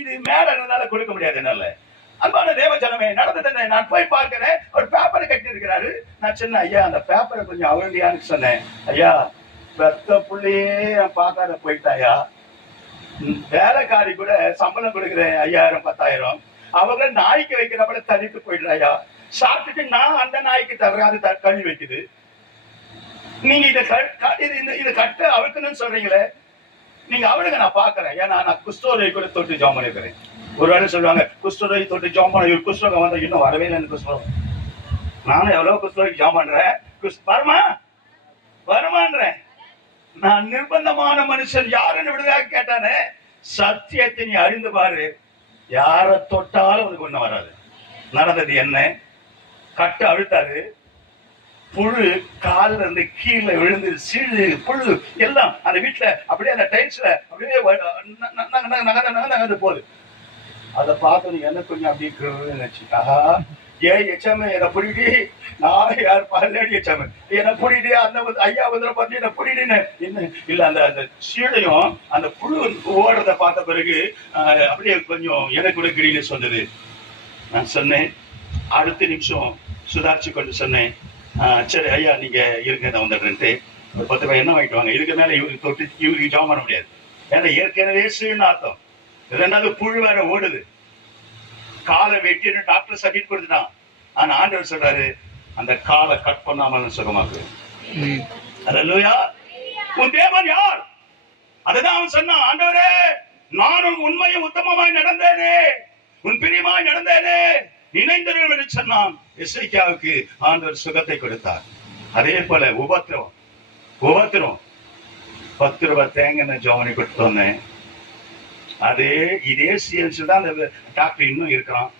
இது மேல இருந்ததால கொடுக்க முடியாது என்னால. அன்பான தேவ ஜனமே, நடந்தது நான் போய் பார்க்கிறேன், ஒரு பேப்பரை கட்டி இருக்கிறாரு. நான் சொன்னேன், ஐயா அந்த பேப்பரை கொஞ்சம் அவண்டியான்னு சொன்னேன். ஐயா பெத்த புள்ளையே நான் பார்க்காத போயிட்டாயா, வேலைக்காரி கூட சம்பளம் கொடுக்குறேன் 5000 10,000, அவங்க நாய்க்கு வைக்கிறப்ப தள்ளிட்டு போயிடுறாயா, சாப்பிட்டுட்டு நான் அந்த நாய்க்கு தர்றேன், அது கழுவி வைக்குது. நீங்க இதை கட்ட அவுக்கணும்னு சொல்றீங்களே, நீங்க அவளுங்க நான் பாக்குறேன். ஏன்னா நான் குஷ்டரோகி கூட தொட்டு ஜாம் பண்ணிக்கிறேன். ஒரு வேலை சொல்லுவாங்க குஷ்டரோகி தொட்டு ஜாம் பண்ண, குஷ்டரோகம் வந்தா இன்னும் வரவே இல்லைன்னு குஷ்டரோகம். நானும் எவ்வளவு குஷ்டரோகி ஜாம் பண்றேன், வருமான்றேன். நான் நிர்பந்தமான மனுஷன், யாருன்னு விடுதலாக கேட்டானே, சத்தியத்தை நீ அறிந்து பாரு, யார தொட்டாலும் உனக்கு ஒண்ணு வராது. நடந்தது என்ன, கட்டு அழுத்தாரு, புழு காலில் இருந்து கீழே விழுந்து சீழு புழு எல்லாம் அந்த வீட்டுல அப்படியே அந்த டைல்ஸ்ல அப்படியே நகர்ந்து போகுது. அதை பார்த்து என்ன கொஞ்சம் அப்படியே நினைச்சுட்டா, என்னை பிடிடி, நான் யார் பல்லேடி எச்சாம என்னை பிடிடி, அந்த ஐயா வந்து பார்த்து என்னை பிடிடின்னு என்ன இல்ல, அந்த சீடையும் அந்த புழு ஓடுறத பார்த்த பிறகு அப்படியே கொஞ்சம் எனக்கு கூட கிடின்னு சொன்னது. நான் சொன்னேன், அடுத்த நிமிஷம் சுதாரிச்சு கொண்டு சொன்னேன், சரி ஐயா நீங்க இருங்க நான் வந்துடுறேன்ட்டு ஒரு 10 ரூபாய் என்ன வாங்கிட்டு வாங்க. இதுக்கு மேல இவருக்கு தொட்டு இவருக்கு ஜாம் பண்ண முடியாது. ஏன்னா ஏற்கனவே சீழ்னு அர்த்தம், ரெண்டாவது புழு வேற ஓடுது. காலை வெட்டின்னு டாக்டர் சர்டிஃபிகேட் கொடுத்துட்டான். ஆனா ஆண்டவர் சொல்றாரு, அந்த காலை கட் பண்ணாமல் சுகமாக்கு. அல்லேலூயா. உன் தேவன் யார்? அதுதான் அவன் சொன்னான், ஆண்டவரே நான் உண்மையும் உத்தமமாய் நடந்தேனே, உன் பிரியமாய் நடந்தேனே, நினைந்திருக்கும் என்று சொன்னான். எசேக்கியாவுக்கு ஆண்டவர் சுகத்தை கொடுத்தார். அதே போல உபத்திரம் 10 ரூபாய் தேங்காய் ஜோமனி கொடுத்து வந்தேன். இதே சிஎல்சி தான் அந்த டாக்டர் இன்னும் இருக்கிறான்.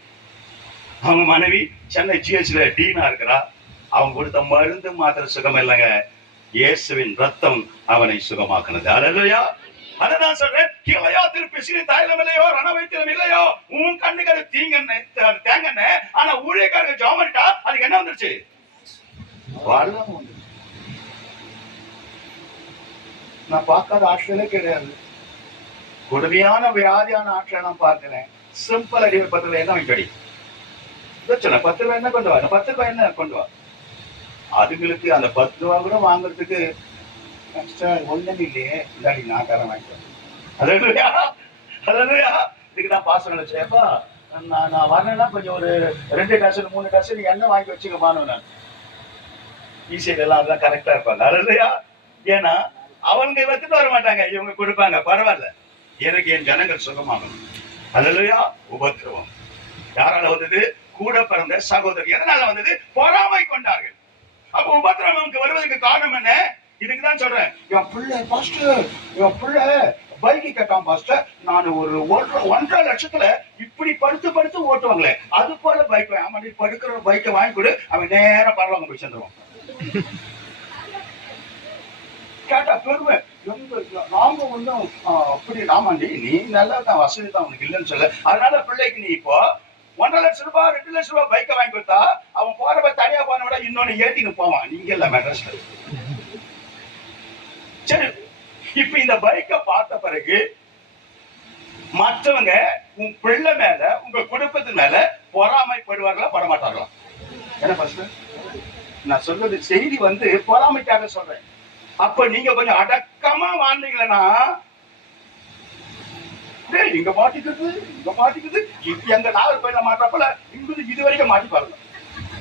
அவங்க மனைவி சென்னை ஜிஹெச்ல டீனா இருக்கிறா. அவங்க கொடுத்த மருந்து மாத்திர சுகம் இல்லைங்க, இயேசுவின் ரத்தம் அவனை சுகமாக்குனது. அல்லேலூயா. அதான் சொல்றேன், கீழையோ திருப்பி தைலம் இல்லையோ, ரணவைத்தியம் இல்லையோ, உன் கண்ணுக்கு தேங்கண்ண, ஆனா ஊழியக்காரங்க ஜாம் பண்ணிட்டா அதுக்கு என்ன வந்துருச்சு? நான் பார்க்காத ஆட்களே கிடையாது. கொடுமையான வியாதியான ஆட்களை நான் பார்க்கிறேன். சிம்பிள் அடி, 10 ரூபாய் என்ன வாங்கி 10 ரூபாய் என்ன கொண்டு வா, 10 ரூபாய் என்ன கொண்டு வா. அதுங்களுக்கு அந்த 10 ரூபாய் கூட வாங்குறதுக்கு ஒண்ணும் இல்லையே, இல்லாடி நான் தரேன் வாங்கிக்கிறேன். இதுக்கு நான் பாசம் நினைச்சேன்ப்பா, நான் வரேன்னா கொஞ்சம் ஒரு 2 டசன் 3 டசன் எண்ணெய் வாங்கி வச்சுக்கமானு. நான் ஈஸியாக எல்லாம் அதெல்லாம் கரெக்டா இருப்பாங்க. அல்லையா, ஏன்னா அவங்க வச்சுட்டு வர மாட்டாங்க, இவங்க கொடுப்பாங்க. பரவாயில்ல, எனக்கு என் ஜனங்கள் சுகமாகணும். அல்லையா. உபத்திரவம் யாரால வந்தது? கூட பிறந்த சகோதரி. எதனால வந்தது? பொறாமை கொண்டார்கள். அப்ப உபத்திரவம் நமக்கு வருவதற்கு காரணம் என்ன? இதுக்குதான் சொல்றேன், என் பிள்ளை பாஸ்டர், என் பிள்ளை பைக்கு கேட்டான் பாஸ்டர், நான் ஒரு 1.5 லட்சத்துல இப்படி படுத்து படுத்து ஓட்டுவாங்களே அது போல பைக் ஆமா, நீ படுக்கிற பைக்கை வாங்கி கொடு, அவன் நேரம் பரவாங்க போய் சேர்ந்துருவான். கேட்டா பெருமை, நாம ஒன்றும் அப்படி ராமாண்டி, நீ நல்லா தான் வசதி தான் உனக்கு இல்லைன்னு சொல்ல. அதனால பிள்ளைக்கு நீ இப்போ 1.5 லட்சம் ரூபாய் 2 லட்சம் ரூபாய் பைக்கை வாங்கி கொடுத்தா அவன் போறப்ப தனியா போன விட இன்னொன்னு ஏத்தின்னு போவான். நீங்க இல்ல மெட்ராஸ்ல. சரி, இப்ப இந்த பைக்கை பார்த்த பிறகு மற்றவங்க உன் பிள்ளை மேல உங்க குடும்பத்து மேல பொறாமைப்படுவார்களா படமாட்டார்களா? என்ன பாஸ்டர் நான் சொல்றது செய்தி வந்து பொறாமைக்காக சொல்றேன். அப்ப நீங்க கொஞ்சம் அடக்கமா வாழ்ந்தீங்களா, இங்க மாட்டிக்கிறது இங்க மாட்டிக்குது, எங்க நாகர்கோயில மாற்றப்பல இங்க இது வரைக்கும் மாட்டி பாருங்க.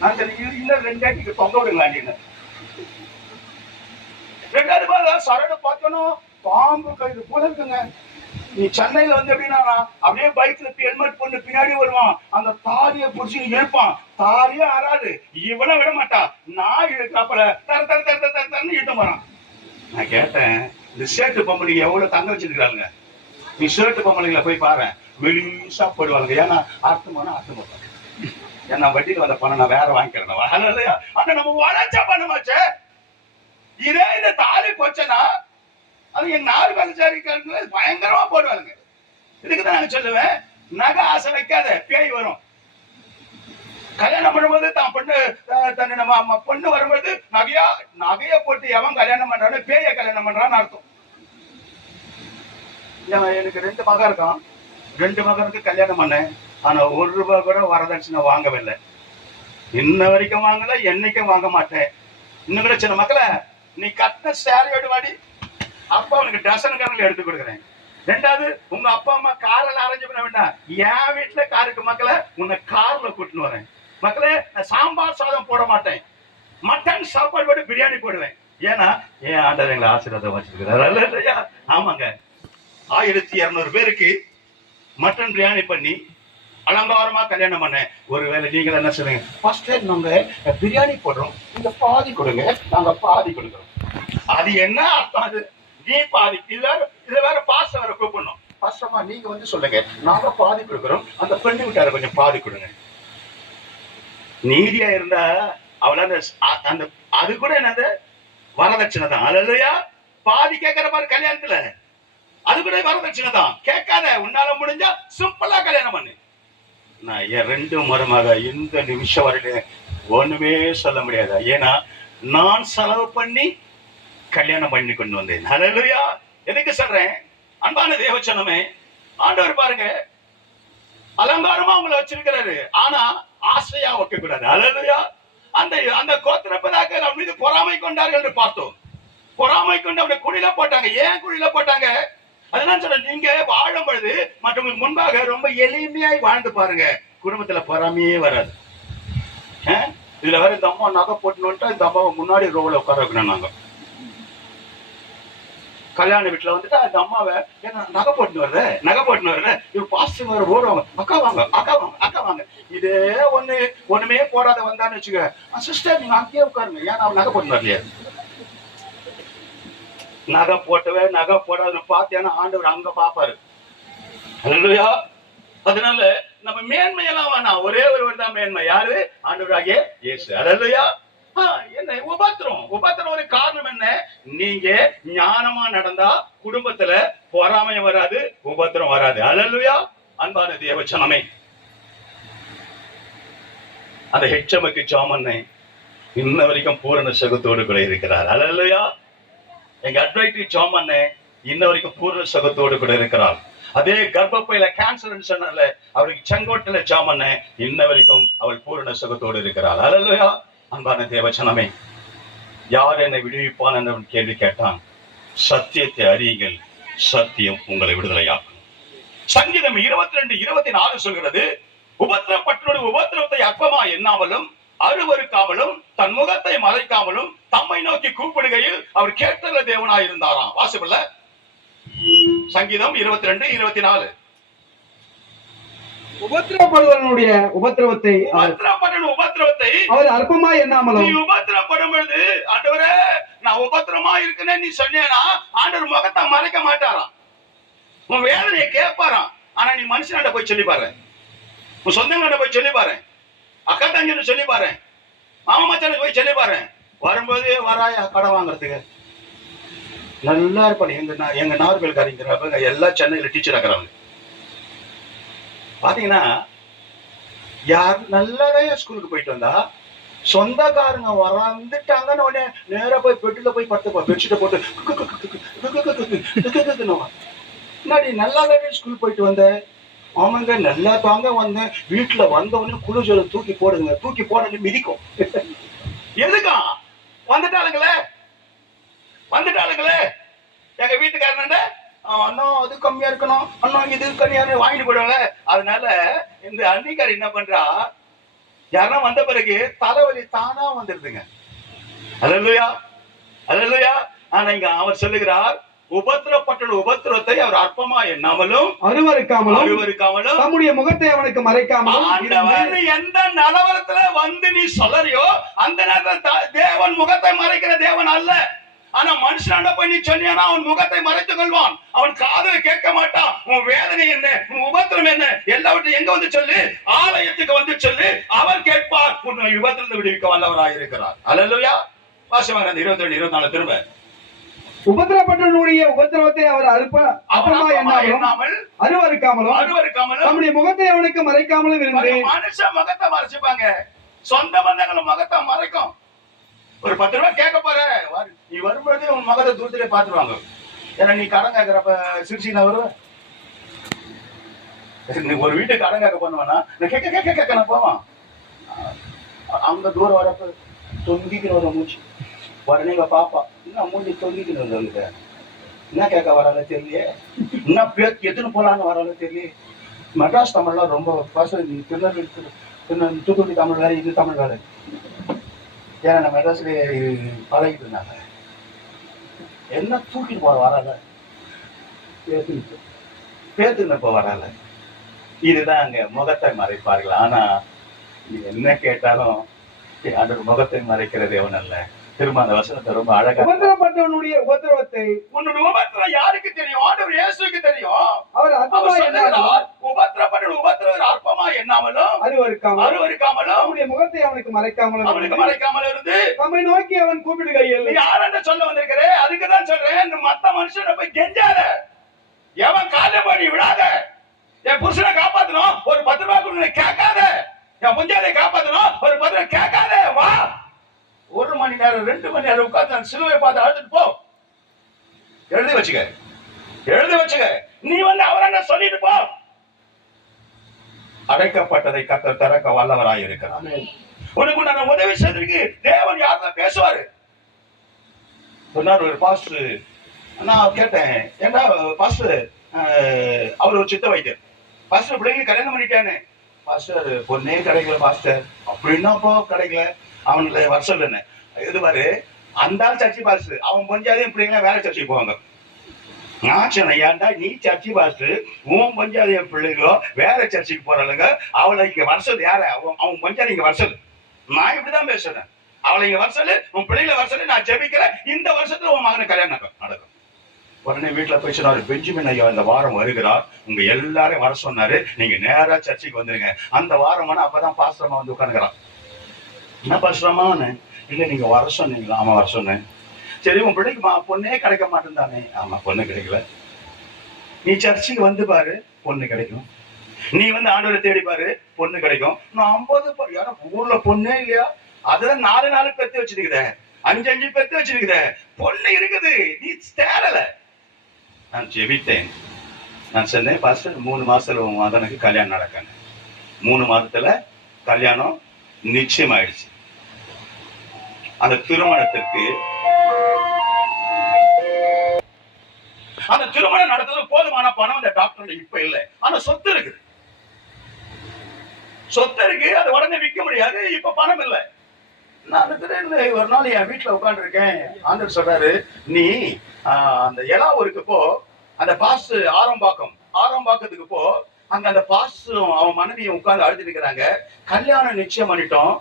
நான் இன்னும் 2 அடிக்கு தொங்க விடுங்களா? ரெண்டாவது சரடு பார்த்தோம் பாம்பு கைது போல இருக்குங்க. நீ சென்னையில வந்து எப்படின்னா அப்படியே பைக்ல ஹெல்மெட் போட்டு பின்னாடி வருவான், அந்த தாலியை பிடிச்சி இழுப்பான், தாலியே ஆறாது, இவனை விட மாட்டான், நான் இழுக்காப்பல தர தர தர தர தரன்னு இழுத்த போறான். நான் கேட்டேன், இந்த ஷர்ட் பொம்பளைங்க எவ்வளவு தங்க வச்சிருக்காங்க, நீ ஷர்ட் பொம்பளைங்களை போய் பாரு, வெளியூசா போடுவாங்க. ஏன்னா அர்த்தமான அர்த்தம் போடுவாங்க. ஏன்னா வட்டியில வந்த பணம் நான் வேற வாங்கிக்கிறேன் இல்லையா? ஆனா நம்ம வளர்ச்சா பண்ணமாச்சே. இதே இந்த தாலி போச்சேன்னா அது எங்க 4 வேலைச்சாரிக்காரங்க பயங்கரமா போடுவாங்க. இதுக்குதான் நான் சொல்லுவேன், நகை ஆசை வைக்காத, பேய் வரும். கல்யாணம் பண்ணும்போது தான் பொண்ணு வரும்போது நகைய போட்டு எவன் கல்யாணம் பண்றான்னு பேய கல்யாணம் பண்றான்னு அர்த்தம். எனக்கு 2 மகன் இருக்கான், 2 மகனுக்கு கல்யாணம் பண்ணேன். ஆனா 1 ரூபாய் கூட வரதட்சணை வாங்கவில்லை. இன்ன வரைக்கும் வாங்கல, என்னைக்கும் வாங்க மாட்டேன். இன்னும் கூட சின்ன மக்களை, நீ கட்ட சேலையோட வாடி, அப்பா உனக்கு டசன் கணக்கில் எடுத்து கொடுக்குறேன். 2வது, உங்க அப்பா அம்மா காரில் அரேஞ்ச் பண்ண வேண்டாம், என் வீட்டுல காருக்கு மக்களை உன்னை கார்ல கூட்டின்னு வரேன். மக்களே, நான் சாம்பார் சாதம் போட மாட்டேன், மட்டன் சாப்பாடு போட்டு பிரியாணி போடுவேன். ஏன்னா ஏன் ஆண்டவர் எங்களை ஆசீர்வாதம் வச்சிருக்கிறாரு. ஆமாங்க, 1200 பேருக்கு மட்டன் பிரியாணி பண்ணி அலங்காரமா கல்யாணம் பண்ணேன். ஒருவேளை நீங்க என்ன சொல்லுங்க, ஃபர்ஸ்ட் நாங்க பிரியாணி போடுறோம், நீங்க பாதி கொடுங்க, நாங்க பாதி கொடுக்குறோம். அது என்ன அர்த்தம்? அது நீ பாதி, இதுல வேற பாச வேற கூப்பிடணும். பாசமா நீங்க வந்து சொல்லுங்க, நாங்க பாதி கொடுக்குறோம், அந்த பெண்ணு விட்டார கொஞ்சம் பாதி கொடுங்க. நீதியா இருந்தா அவளால அந்த அது கூட என்னது வரதட்சணை தான். அல்லையா? பாதி கேட்கிற மாதிரி கல்யாணத்துல அது கூட வரதட்சணை தான். கேட்காத, உன்னால முடிஞ்சா சிம்பிளா கல்யாணம் பண்ணு. நான் என் 2 மருமக இந்த நிமிஷம் வரையில ஒண்ணுமே சொல்ல முடியாது. ஏன்னா நான் செலவு பண்ணி கல்யாணம் பண்ணி கொண்டு வந்தேன். அல்லேலூயா. எதுக்கு சொல்றேன்? அன்பான தேவச்சனமே, ஆண்டவர் பாருங்க அலங்காரமா உங்களை வச்சிருக்கிறாரு, ஆனா ஆசையா வைக்க கூடாது. அல்லேலூயா. அந்த கோத்திரப்பதாக அவன் மீது பொறாமை கொண்டார்கள் என்று பார்த்தோம். பொறாமை கொண்டு அவனை குழியில போட்டாங்க. ஏன் குழியில போட்டாங்க? அதெல்லாம் சொல்ல, நீங்க வாழும் பொழுது மற்றவங்களுக்கு முன்பாக ரொம்ப எளிமையாய் வாழ்ந்து பாருங்க, குடும்பத்துல பொறாமையே வராது. இதுல வேற இந்த அம்மா நகை போட்டுன்னு இந்த அம்மாவை முன்னாடி ரோல உட்கார வைக்கணும். நாங்க கல்யாண வீட்டுல வந்துட்டு அந்த அம்மாவை என்ன நகை போட்டுன்னு வருது இவ பாஸ்டர் வேற ஓடுவாங்க, அக்கா வாங்க அக்கா வாங்க அக்கா வாங்க. இதே ஒண்ணுமே போடாத வந்தான்னு வச்சுக்க, சிஸ்டர் நீங்க அங்கேயே உட்காருங்க, ஏன்னா அவன் நகை போட்டுன்னு வரலையா? நகை போட்டவே நகை போடாதுன்னு பார்த்தேன்னா ஆண்டவர் அங்க பாப்பாரு. அல்லேலூயா. அதனால நம்ம மேன்மையெல்லாம் வேணாம், ஒரே ஒருவர் தான் மேன்மை. யாரு? ஆண்டவராகிய இயேசு. அல்லேலூயா. என்ன உபத்திரம் ஒரு காரணம் என்ன? நீங்க ஞானமா நடந்தா குடும்பத்துல பொறாமை வராது, உபத்திரம் வராது. அல்லேலூயா. அன்பான தேவச்சனமே, அந்த ஹெச்சமுக்கு ஜாமன்னை இன்ன வரைக்கும் பூரண சுகத்தோடு கூட இருக்கிறார். அல்லேலூயா. எங்க அட்வைட்டி ஜாமன்னை இன்ன வரைக்கும் பூர்ண சுகத்தோடு கூட இருக்கிறார். அதே கர்ப்பப்பையில கேன்சர் சொன்னால அவருக்கு செங்கோட்டில ஜாமன்னை இன்ன வரைக்கும் அவள் பூரண சுகத்தோடு இருக்கிறார். அல்லேலூயா. அன்பான தேவச்சனமே, யார் என்னை விடுவிப்பான் என்று கேள்வி கேட்டான். சத்தியத்தை அறியுங்கள், சத்தியம் உங்களை விடுதலையாக்கும். சங்கீதம் 22:24 சொல்கிறது, உபத்திரப்பட்டோடு உபத்திரவத்தை அற்பமா எண்ணாமலும் அருவருக்காமலும் தன் முகத்தை மறைக்காமலும் தம்மை நோக்கி கூப்பிடுகையில் அவர் கேட்டல தேவனாய் இருந்தாராம். வாசிப்பல்ல சங்கீதம் 22:24. உபத்திரப்படுவனுடைய உபத்திரவத்தை அவர் அற்பமா எண்ணாமலும். நீ உபத்திரப்படும் பொழுது, ஆண்டவரே நான் உபத்திரமா இருக்குன்னு நீ சொன்னேன்னா ஆண்டவர் முகத்தை மறைக்க மாட்டாராம். உன் வேதனையை கேட்பாராம். ஆனா நீ மனுஷனாண்ட போய் சொல்லி பாரு, உன் சொந்தங்கள்ட்ட போய் சொல்லி பாரு, அக்கா தங்கன்னு சொல்லி பாரு, மாமா மச்சானுக்கு போய் சொல்லி பாரு. வரும்போது வராயா கடன் வாங்குறதுக்கு நல்லா இருப்பாங்க. எங்க நார்வேல்காரங்க எல்லாம் சென்னையில டீச்சர் ஆக்குறாங்க. பாத்தீங்கன்னா யார் நல்லதான் ஸ்கூலுக்கு போயிட்டு வந்தா சொந்தக்காரங்க வந்துட்டாங்கன்னு உடனே நேரா போய் பெட்டில போய் படுத்துப்பா, பெட்ஷீட்டை போட்டு முன்னாடி நல்லாவே ஸ்கூல் போயிட்டு வந்தேன். ஆமாங்க நல்லா தாங்க வந்தேன். வீட்டுல வந்த உடனே குளிர்ஜல தூக்கி போடுங்க, தூக்கி போட மிதிக்கும். எதுக்கா வந்துட்டாளுங்களே எங்க வீட்டுக்காரன் அண்ணன் அது கம்மியா இருக்கணும், அண்ணன் இது கம்மியா வாங்கிட்டு போயிடுவாங்க. அதனால இந்த அன்னிக்கார் என்ன பண்றா, யாரும் வந்த பிறகு தலைவலி தானா வந்துருதுங்க. அல்லேலூயா அல்லேலூயா. ஆனா இங்க அவர் சொல்லுகிறார், உபத்திரப்பட்ட உபத்திரத்தை அவர் அற்பமா எண்ணாமலும் அருவருக்காமலும் தம்முடைய முகத்தை அவனுக்கு மறைக்காமலும். எந்த நிலவரத்துல வந்து நீ சொல்லறியோ அந்த நேரத்தில் தேவன் முகத்தை மறைக்கிற தேவன் அல்ல. ஆனா மனுஷனாண்ட போய் நீ சொன்னியானா அவன் முகத்தை மறைத்துக் கொள்வான். அவன் காதுல கேட்க மாட்டான். உன் வேதனை என்ன, உன் உபத்திரம் என்ன, எல்லாவற்றையும் எங்க வந்து சொல்லு, ஆலயத்துக்கு வந்து சொல்லு, அவர் கேட்பார். உன்னை விபத்திலிருந்து விடுவிக்க வல்லவராக இருக்கிறார். அல்லேலூயா. வாசிவாங்க 22 24 திரும்ப. உபத்திரப்பட்டவனுடைய உபத்திரவத்தை அவர் அற்பமா எண்ணாமல் அருவருக்காமலும் தம்முடைய முகத்தை அவனுக்கு மறைக்காமலும் இருந்து. மனுஷன் முகத்தை மறைச்சுப்பாங்க, சொந்த பந்தங்களும் முகத்தை மறைக்கும். ஒரு 10 ரூபாய் கேட்க போற, நீ வரும்போது உன் மகத்தை தூரத்திலே பாத்துருவாங்க. ஏன்னா நீ கடன் கேட்கிறப்ப சிரிச்சினா வருவ. நீ ஒரு வீட்டுக்கு கடன் கேட்க பண்ணுவானா, நான் கேட்க நான் போவான். அங்க தூரம் வரப்ப தொங்கிக்கின்னு வர மூச்சு. உடனே பாப்பா இன்னும் மூஞ்சி தொங்கிக்கின்னு வந்து என்ன கேட்க வரால தெரியலையே, என்ன பேர் எத்தனை போலான்னு வரால தெரியலையே. மெட்ராஸ் தமிழ்லாம் ரொம்ப திருநெல்வேலி தூத்துக்குடி தமிழ் வேலை, இது தமிழ் வேலை. ஏன்னா நம்ம மெட்ராஸ்ல பழகிட்டு இருந்தாங்க. என்ன தூக்கிட்டு போற வரால, பேத்துனப்ப வரால. இதுதான் அங்க முகத்தை மறைப்பார்கள். ஆனா நீ என்ன கேட்டாலும் ஆண்டவர் முகத்தை மறைக்கிற தேவன் அல்ல. திரும்ப அந்த வசனத்தை ரொம்ப அழகா, உபத்திரப்பட்டவனுடைய உபத்திரவத்தை உன்னுடைய உபத்திரம் யாருக்கு தெரியும்? ஆண்டவர் இயேசுவுக்கு தெரியும். அவர் உபத்திரப்பட்ட உபத்திரம் அற்பமா எண்ணாமலும் அருவருக்காமலும் அவனுடைய முகத்தை அவனுக்கு மறைக்காமலும் இருந்து நம்மை நோக்கி அவன் கூப்பிடுகையில். நீ யாரண்ட சொல்ல வந்திருக்கிறே, அதுக்குதான் சொல்றேன். மத்த மனுஷனை போய் கெஞ்சாத, எவன் காலை பண்ணி விடாத. என் புருஷனை காப்பாத்தணும் ஒரு 10 ரூபாய் கொடுங்க கேட்காத, என் முஞ்சாதை காப்பாத்தணும் ஒரு 10 ரூபாய் கேட்காத. வா, 1 மணி நேரம் 2 மணி நேரம் உட்கார்ந்து சிலுவை பார்த்து அழுதுட்டு போ. எழுதி வச்சுக்க. நீ வந்து அவரை சொல்லிட்டு போ. அடைக்கப்பட்டதை கர்த்தர் திறக்க வல்லவராய் இருக்கிறார். உனக்கு நான் உதவி செய்திருக்கு தேவன் யார்தான் பேசுவாரு. சொன்னார் ஒரு பாஸ்டர். நான் கேட்டேன், ஏன்னா பாஸ்டர் அவர் ஒரு சித்த வைத்தியர். பாஸ்டர் பிள்ளைங்க கல்யாணம் பண்ணிட்டானே. பாஸ்டர் பொண்ணே கிடைக்கல பாஸ்டர். அப்படின்னாப்போ கிடைக்கல, அவனுக்கு வருஷம் இல்லைன்னு. இது மாதிரி அந்த சர்ச்சி பாஸ்டர், அவன் பஞ்சாதையும் பிள்ளைங்க வேற சர்ச்சைக்கு போவாங்க. நான் சொன்னேன், ஏன்டா நீ சர்ச்சி பாஸ்டர், உன் பஞ்சாதைய பிள்ளைங்களோ வேற சர்ச்சைக்கு போறாளுங்க, அவளை இங்க வருஷம் யார, அவன் பஞ்சாதி இங்க வருஷம். நான் இப்படிதான் பேசுறேன். அவளை இங்க வருஷம், உன் பிள்ளைகளை வருஷம் நான் ஜெபிக்கிறேன். இந்த வருஷத்துல உன் மகனை கல்யாணம் நடக்கும். உடனே வீட்டுல போய் சொன்னாரு, பெஞ்சமின் ஐயா இந்த வாரம் வருகிறார், உங்க எல்லாரும் வர சொன்னாரு, நீங்க நேரா சர்ச்சைக்கு வந்துருங்க. அந்த வாரம் அப்பதான் பாஸ்டரமா வந்து உட்காந்துக்கிறான். என்ன பாஸ்டரமா? இல்ல நீங்க வர சொன்னீங்களா? ஆமா வர சொன்னேன். சரி, உன் பிள்ளைக்கு பொண்ணே கிடைக்க மாட்டேன். ஆமா பொண்ணு கிடைக்கல. நீ சர்ச்சைக்கு வந்து பாரு, பொண்ணு கிடைக்கும். நீ வந்து ஆண்டவரை தேடி பாரு, பொண்ணு கிடைக்கும். நான் 50 யாரும் ஊர்ல பொண்ணே இல்லையா? அதுதான் 4 பெத்து வச்சிருக்குத, 5 பெத்து வச்சிருக்குத, பொண்ணு இருக்குது, நீ தேடல. நான் ஜெபித்தேன். நான் சொன்னேன், பாஸ்டர் 3 மாசத்துல உன் மகனுக்கு கல்யாணம் நடக்காங்க. 3 மாதத்துல கல்யாணம் நிச்சயம் ஆயிடுச்சு. அந்த திருமணத்துக்கு அந்த திருமணம் நடத்துறது போதுமான பணம் அந்த டாக்டர் இப்ப இல்லை. ஆனா சொத்து இருக்கு, அது உடனே விற்க முடியாது. இப்ப பணம் இல்லை. நான் ஒரு நாள் என் வீட்டுல உட்கார்ந்து இருக்கேன். ஆண்டவர் சொல்றாரு, நீ அந்த எலாவூருக்கு போ, அந்த பாஸ் ஆரம்பாக்கத்துக்கு போ. அங்க அந்த பாஸ் அவன் மனைவியை உட்கார்ந்து அழுது இருக்கிறாங்க. கல்யாணம் நிச்சயம் பண்ணிட்டோம்,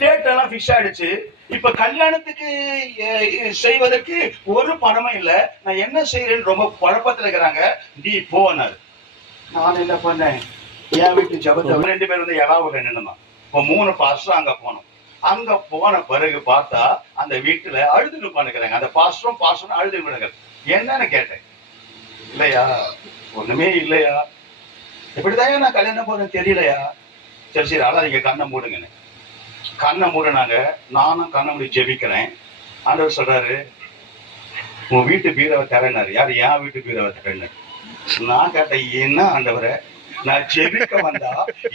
டேட் எல்லாம் பிக்ஸ் ஆயிடுச்சு. இப்ப கல்யாணத்துக்கு செய்வதற்கு ஒரு பணமும் இல்ல. நான் என்ன செய்யறேன்னு ரொம்ப குழப்பத்துல இருக்கிறாங்க. நீ போனாரு. நான் என்ன பண்ணேன், என் வீட்டு ஜபத்தை 2 பேர் வந்து எலாவூர்ல நின்னுதான். இப்போ 3 பாஸ்டர் அங்க போனோம். அங்க போன பிறகு பார்த்தா அந்த வீட்டுல அழுதுட்டு உட்காந்துக்கிறாங்க. அந்த பாஸ்டரும் அழுதுட்டு என்னன்னு கேட்டேன். இல்லையா, ஒண்ணுமே இல்லையா, இப்படிதான் நான் கல்யாணம் போறேன்னு தெரியலையா. சரி சரி, அதான் நீங்க கண்ணை மூடுங்கன்னு. கண்ணை மூடுனாங்க. நானும் கண்ணை மூடி ஜெபிக்கிறேன். ஆண்டவர் சொல்றாரு, உன் வீட்டு பீரவை தரேனாரு. யாரு? என் வீட்டு பீரவை தரேன்னு. நான் கேட்டேன், என்ன ஆண்டவரை, நான் ஜெபிக்க வந்தா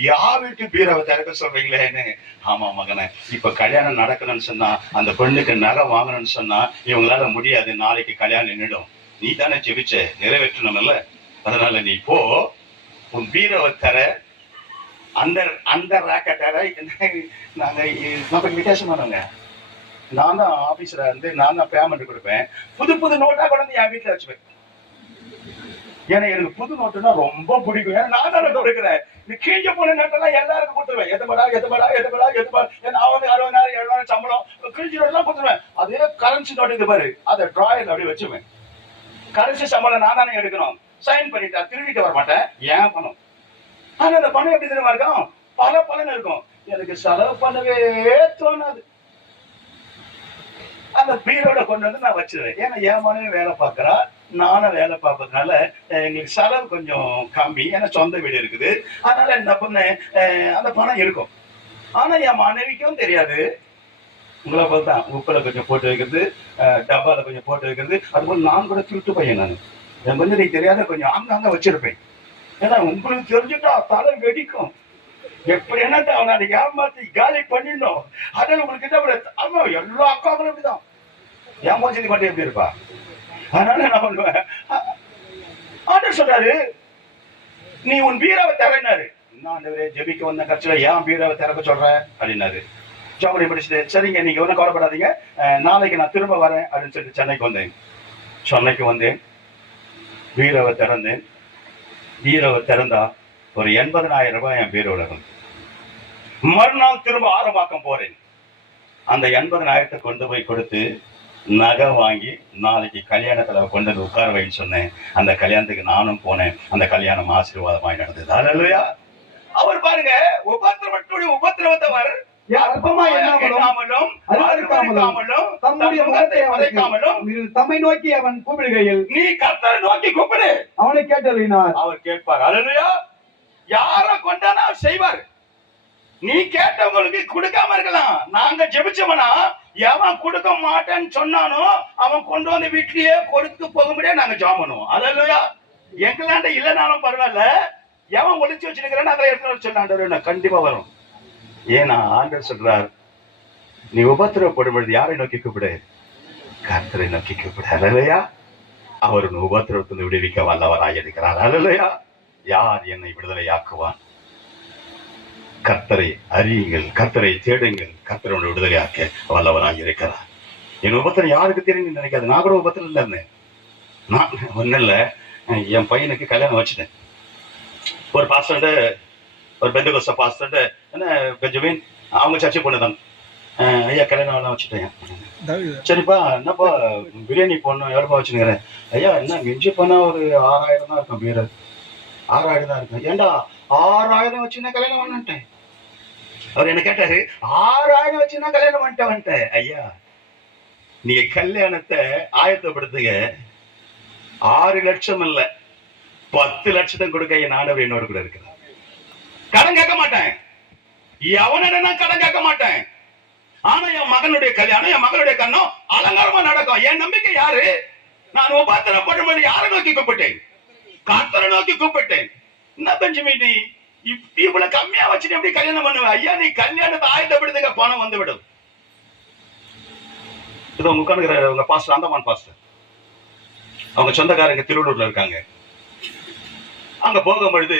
யா வீட்டு பீரவை திறக்க சொல்றீங்களேன்னு. ஆமா மகனே, இப்ப கல்யாணம் நடக்கணும்னு சொன்னா, அந்த பெண்ணுக்கு நகை வாங்கணும்னு சொன்னா இவங்களால முடியாது, நாளைக்கு கல்யாணம் நின்றுடும். நீ தானே ஜெபிச்ச, நிறைவேற்றணும்ல, அதனால நீ போ, உன் பீரவை தர, அந்த ராக்கெட் தர. நாங்க நமக்கு வித்தியாசமானவங்க. நான் தான் ஆபீஸ்ல இருந்து நான் தான் பேமெண்ட் கொடுப்பேன். புது நோட்டா கொண்டு என் வீட்டுல வச்சுப்பேன். ஏன்னா எனக்கு புது நோட்டுன்னா ரொம்ப பிடிக்கும். ஏன்னா நான் தானே கொடுக்குறேன். இந்த கீழே போன நோட்டெல்லாம் எல்லாருக்கும் கொடுத்துருவேன். எதுபடா ஏன்னா அவங்க 60,000 70,000 சம்பளம் கிழிஞ்சு நோட்டெல்லாம் கொடுத்துருவேன். அதே கரன்சி நோட்டு இது பாரு, அதை டிராயர் அப்படி வச்சுவேன். கரன்சி சம்பளம் நான் தானே எடுக்கணும். சைன் பண்ணிட்டா திருடிட்டு வர மாட்டேன், ஏன் பணம். ஆனா அந்த பணம் எப்படி தெரியுமா இருக்கும், பலன் இருக்கும். எனக்கு செலவு பண்ணவே தோணாது. அந்த பீரோட கொண்டு வந்து நான் வச்சிருவேன். ஏன்னா என் மனைவி வேலை பார்க்கறா, நானும் வேலை பார்ப்பதுனால எங்களுக்கு செலவு கொஞ்சம் கம்மி. ஏன்னா சொந்த வீடு இருக்குது. அதனால என்ன பண்ணேன், அந்த பணம் இருக்கும். ஆனா என் மனைவிக்கும் தெரியாது. உங்களை பார்த்தா உப்புல கொஞ்சம் போட்டு வைக்கிறது, டப்பால கொஞ்சம் போட்டு வைக்கிறது. அதுபோல் நான் கூட திருட்டு பையன். நான் என் கொஞ்சம் நீங்க தெரியாத கொஞ்சம் அங்கங்க வச்சிருப்பேன். ஏன்னா உங்களுக்கு தெரிஞ்சுட்டா தலை வெடிக்கும். எப்படி என்ன அவனை ஏமாத்தி காலி பண்ணிடணும். அதில் உங்களுக்கு என்ன, ஆமா எல்லா அக்காக்களும் இப்படிதான். என் போச்சு மட்டும் எப்படி இருப்பா. அதனால என்ன பண்ணுவேன், ஆண்டவர் சொல்றாரு, நீ உன் பீராவை தரேன்னாரு. ஆண்டவரே, ஜெபிக்க வந்த கட்சியில ஏன் பீராவை திறக்க சொல்ற அப்படின்னாரு. ஜாமணி படிச்சுட்டு, சரிங்க நீங்க ஒன்றும் கவலைப்படாதீங்க, நாளைக்கு நான் திரும்ப வரேன் அப்படின்னு சொல்லிட்டு சென்னைக்கு வந்தேன். பீராவை திறந்தேன். பீரோவை திறந்தா ஒரு 80,000 ரூபாய் என் பீரோல இருந்து. மறுநாள் திரும்ப ஆரம்பாக்கம் போறேன். அந்த 80,000 கொண்டு போய் கொடுத்து நகை வாங்கி நாளைக்கு கல்யாணத்துல கொண்டு வந்து உட்கார வைன்னு சொன்னேன். அந்த கல்யாணத்துக்கு நானும் போனேன். அந்த கல்யாணம் ஆசீர்வாதமாய் நடந்தது. அல்லேலூயா. அவர் பாருங்க, உபத்திரவத்தவர் தம்மை நோக்கி அவன் கூப்பிடுகையில், நீ கர்த்தரை நோக்கி கூப்பிடு, அவனை கேட்டறினார். அவர் கேட்பார். அல்லேலூயா. யார கொண்டானா செய்வார். நீ கேட்டவங்களுக்கு கொடுக்காம இருக்கலாம். நாங்க ஜெபிச்சவனா எவன் கொடுக்க மாட்டேன்னு சொன்னானோ அவன் கொண்டு வந்து வீட்லயே கொடுத்து போக முடியாது. நாங்க ஜெபம் பண்ணுவோம். அல்லேலூயா. எங்களாண்ட இல்லைனாலும் பரவாயில்ல, எவன் ஒளிச்சு வச்சிருக்கிறேன்னு அதை எடுத்து சொன்னாண்டவர் நான் கண்டிப்பா வரும். ஏன்னா ஆண்டவர் சொல்றார், நீ உபத்திரவப்படும் பொழுது யாரை நோக்கி கூப்பிடு, கர்த்தரை நோக்கி கூப்பிடு. அல்லேலூயா. அவர் உபத்திரவத்திலிருந்து விடுவிக்க வல்லவராய் இருக்கிறார். அல்லேலூயா. யார் என்னை விடுதலையாக்குவான்? கர்த்தரை அறியுங்கள், கர்த்தரை தேடுங்கள், கர்த்தரோட விடுதலையாக்க வல்லவராய் இருக்கிறார். என் உபத்திரம் யாருக்கு தெரியும் நினைக்காது. நான் கூட உபத்திரம் இல்லை இருந்தேன். நான் ஒன்னும் இல்லை, என் பையனுக்கு கல்யாணம் வச்சுட்டேன். ஒரு பாஸ்டர், ஒரு பெந்தகோஸ்த பாஸ்டர், என்ன பெஞ்சமின், அவங்க சர்ச்சை பொண்ணுதான். ஐயா கல்யாணம் வச்சுட்டேன். சரிப்பா, என்னப்பா பிரியாணி போடணும், எவ்வளோப்பா வச்சுக்கிறேன். ஐயா என்ன மிஞ்சி போனா ஒரு 6,000 தான் இருக்கும். பீர 6,000 தான் இருக்கும். ஏண்டா 6,000 வச்சுன்னா கல்யாணம் பண்ணிட்டேன். அவர் என்ன கேட்டாரு, 6,000 வச்சுன்னா கல்யாணம் வந்துட்டேன். ஐயா நீங்க கல்யாணத்தை ஆயத்தப்படுத்துங்க. 6 லட்சம் இல்ல, 10 லட்சத்தை கொடுக்க என் ஆண்டவர் என்னோட கூட இருக்கிறார். கடன் கேட்க மாட்டேன், எவனிடம் கடன் கேட்க மாட்டேன். ஆனா என் மகனுடைய கல்யாணம், என் மகளுடைய கண்ணம் அலங்காரமா நடக்கும். என் நம்பிக்கை யாரு? நான் உபத்திரப்படும்போது யாரை நோக்கி கூப்பிட்டேன்? கர்த்தரை நோக்கி கூப்பிட்டேன். என்ன பெஞ்சமின், நீ இவ்வளவு கம்மியா வச்சுட்டு எப்படி கல்யாணம் பண்ணுவேன்? ஐயா நீ கல்யாணத்தை ஆயத்தப்படுத்துங்க, பணம் வந்து விடும். இது உங்க உட்காந்துக்கிற உங்க பாஸ்டர், அந்தமான் பாஸ்டர், அவங்க சொந்தக்காரங்க திருவள்ளூர்ல இருக்காங்க. அங்க போகும்பொழுது,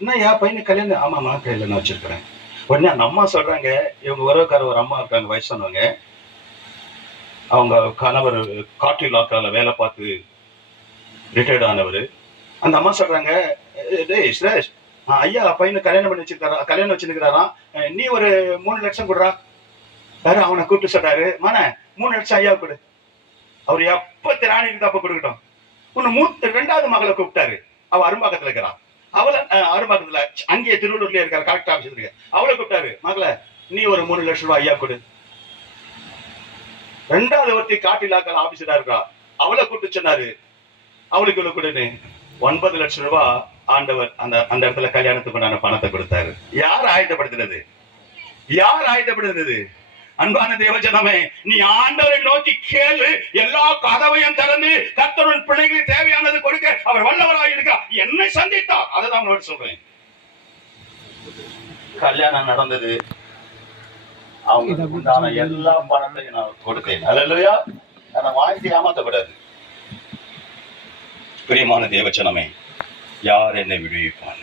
என்ன என் பையனுக்கு கல்யாணம்? ஆமாமா கையில நான் வச்சிருக்கிறேன். உடனே அந்த அம்மா சொல்றாங்க, இவங்க உறவுக்கார ஒரு அம்மா இருக்காங்க, வயசானவங்க. அவங்க கணவர் காற்று லாக்கால வேலை பார்த்து ரிட்டையர்ட் ஆனவர். அந்த அம்மா சொல்றாங்க, டேய் சுரேஷ், ஐயா பையனுக்கு கல்யாணம் பண்ணி வச்சிருக்காரா, கல்யாணம் வச்சிருக்கிறாராம், நீ ஒரு 3 லட்சம் கொடுறா. வேற அவனை கூப்பிட்டு சொல்றாரு, மன 3 லட்சம் ஐயா கொடு. அவர் எப்ப திராணி இருந்தா அப்ப கொடுக்கட்டும். உன்னை ரெண்டாவது மகளை கூப்பிட்டாரு. அவ அரும்பாக்கத்துல இருக்கிறான். அவளை அரும்பாக்கத்துல அங்கேயே திருவள்ளூர்லயே இருக்காரு, கலெக்டர் ஆபீஸ் இருக்கு. அவளை கூப்பிட்டாரு, மகளை நீ ஒரு 3 லட்சம் ரூபாய் ஐயா கொடு. ரெண்டாவது ஒருத்தி காட்டிலாக்கள் ஆபீஸரா இருக்கா, அவளை கூப்பிட்டு சொன்னாரு, அவளுக்கு இவ்வளவு கொடுன்னு 9 லட்சம் ரூபாய் ஆண்டவர் அந்த இடத்துல கல்யாணத்துக்கு உண்டான பணத்தை கொடுத்தாரு. யார் ஆயத்தப்படுத்தினது? யார் ஆயத்தப்படுத்தினது? அன்பான தேவஜனமே, நீ ஆண்டவரை நோக்கி கேளு. எல்லா கதவையும் திறந்து கர்த்தரின் பிள்ளைகளுக்கு தேவையானது கொடுக்க அவர் வல்லவராக இருக்கிறார். என்னை சந்தித்தார், அதுதான் உங்களோட சொல்றேன். கல்யாணம் நடந்தது, அவங்களுக்கு உண்டான எல்லா பணத்தையும் நான் கொடுத்தேன். அல்லேலூயா. நான் வாய்த்து ஏமாத்தக்கூடாது. பிரியமான தேவஜனமே, யார் என்னை விடுவிப்பான்?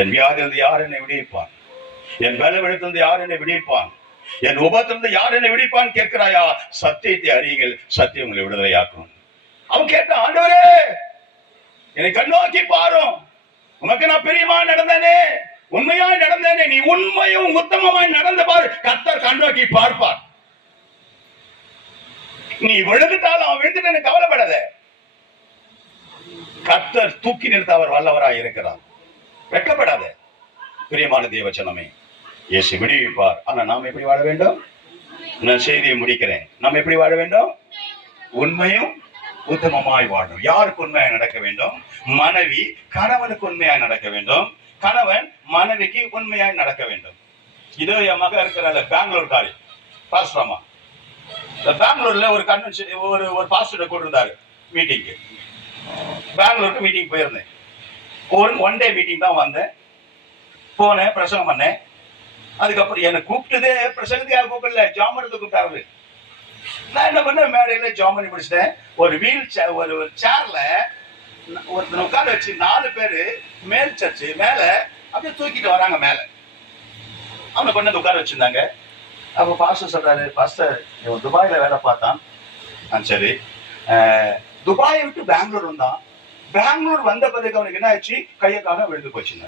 என் வியாதியிலிருந்து யார் என்னை விடுவிப்பான்? என் பலவீனத்திலிருந்து யார் என்னை விடுவிப்பான்? என் உபத்திலிருந்து யார் என்னை விடுவிப்பான் கேட்கிறாயா? சத்தியத்தை அறியுங்கள், சத்தியம் உங்களை விடுதலையாக்கும். அவன் கேட்டான், ஆண்டவரே என்னை கண்ணோக்கி பாரும், உனக்கு நான் பிரியமா நடந்தேனே, உண்மையாய் நடந்தேனே, நீ உண்மையும் உத்தமமாய் நடந்து பாரு, கர்த்தர் கண்ணோக்கி பார்ப்பார். நீ விழுந்துட்டாலும் அவன் விழுந்துட்டு கவலைப்படாத, கர்த்தர் தூக்கி நிறுத்த அவர் வல்லவராய் இருக்கிறார். வெட்கப்படாத. பிரியமான தேவஜனமே, இயேசு விடுவிப்பார். ஆனா நாம் எப்படி வாழ வேண்டும்? நான் செய்தியை முடிக்கிறேன். நாம் எப்படி வாழ வேண்டும்? உண்மையும் உத்தமமாய் வாழும். யாருக்கு உண்மையாய் நடக்க வேண்டும்? மனைவி கணவனுக்கு உண்மையாய் நடக்க வேண்டும். கணவன் மனைவிக்கு உண்மையாய் நடக்க வேண்டும். இதோ என் மகன் இருக்கிற பெங்களூர் காரி பாஸ்டராமா, பெங்களூர்ல ஒரு கன்வென்ஷன் ஒரு பாஸ்டரை கூட்டிருந்தாரு மீட்டிங்கு. பெங்களூருக்கு மீட்டிங் போயிருந்தேன். ஒன் டே மீட்டிங் தான் வந்தேன். போனேன், பிரசங்கம் பண்ணேன். அதுக்கப்புறம் என்னை கூப்பிட்டதே பிரசங்கத்துக்கு யாரும் கூப்பிடல, ஜாமனுக்கு கூப்பிட்டாரு. நான் என்ன பண்ண, மேடையில ஜாமனி முடிச்சிட்டேன். ஒரு ஒரு சேர்ல ஒருத்தனை உட்கார வச்சு 4 பேரு மேல் சர்ச்சு மேல அப்படியே தூக்கிட்டு வராங்க மேல. அவனை கொண்டு உட்கார வச்சிருந்தாங்க. அப்ப பாஸ்டர் சொல்றாரு, பாஸ்டர் இவன் துபாயில வேலை பார்த்தான். சரி, துபாயை விட்டு பெங்களூர் வந்தான். பெங்களூர் வந்த பிறகு அவனுக்கு என்ன ஆச்சு, கையை காலம் விழுந்து போச்சுங்க.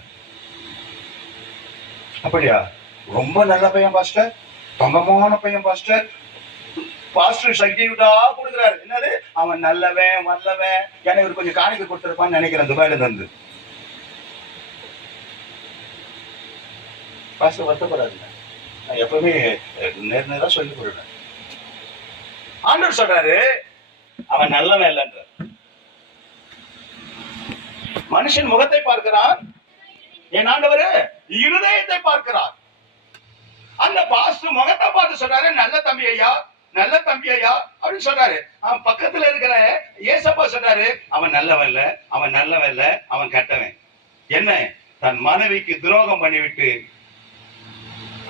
அப்படியா? ரொம்ப நல்ல பையன் பாஸ்டர், தங்கமான பையன் பாஸ்டர். பாஸ்டர் சர்டிபிகேட்டா கொடுக்குறாரு. என்னது, அவன் நல்லவன் வல்லவன். ஏன்னா இவர் கொஞ்சம் காணிக்கை கொடுத்துருப்பான்னு நினைக்கிறேன் துபாயில இருந்து. பாஸ்டர் வருத்தப்படாதுங்க, நான் எப்பவுமே நேர்நேரா சொல்லி கொடுறேன். ஆண்டவர் சொல்றாரு அவன் நல்லவன் இல்லைன்ற. மனுஷன் முகத்தை பார்க்கிறான், என் ஆண்டவரு இருதயத்தை பார்க்கிறார். அந்த பாஸ்டர் முகத்தை பார்த்து சொல்றாரு, நல்ல தம்பி ஐயா, நல்ல தம்பி ஐயா அப்படின்னு சொல்றாரு. அவன் பக்கத்துல இருக்கிற ஏசப்பா சொல்றாரு, அவன் நல்லவன் இல்ல, அவன் நல்லவன் இல்ல, அவன் கெட்டவன். என்ன, தன் மனைவிக்கு துரோகம் பண்ணிவிட்டு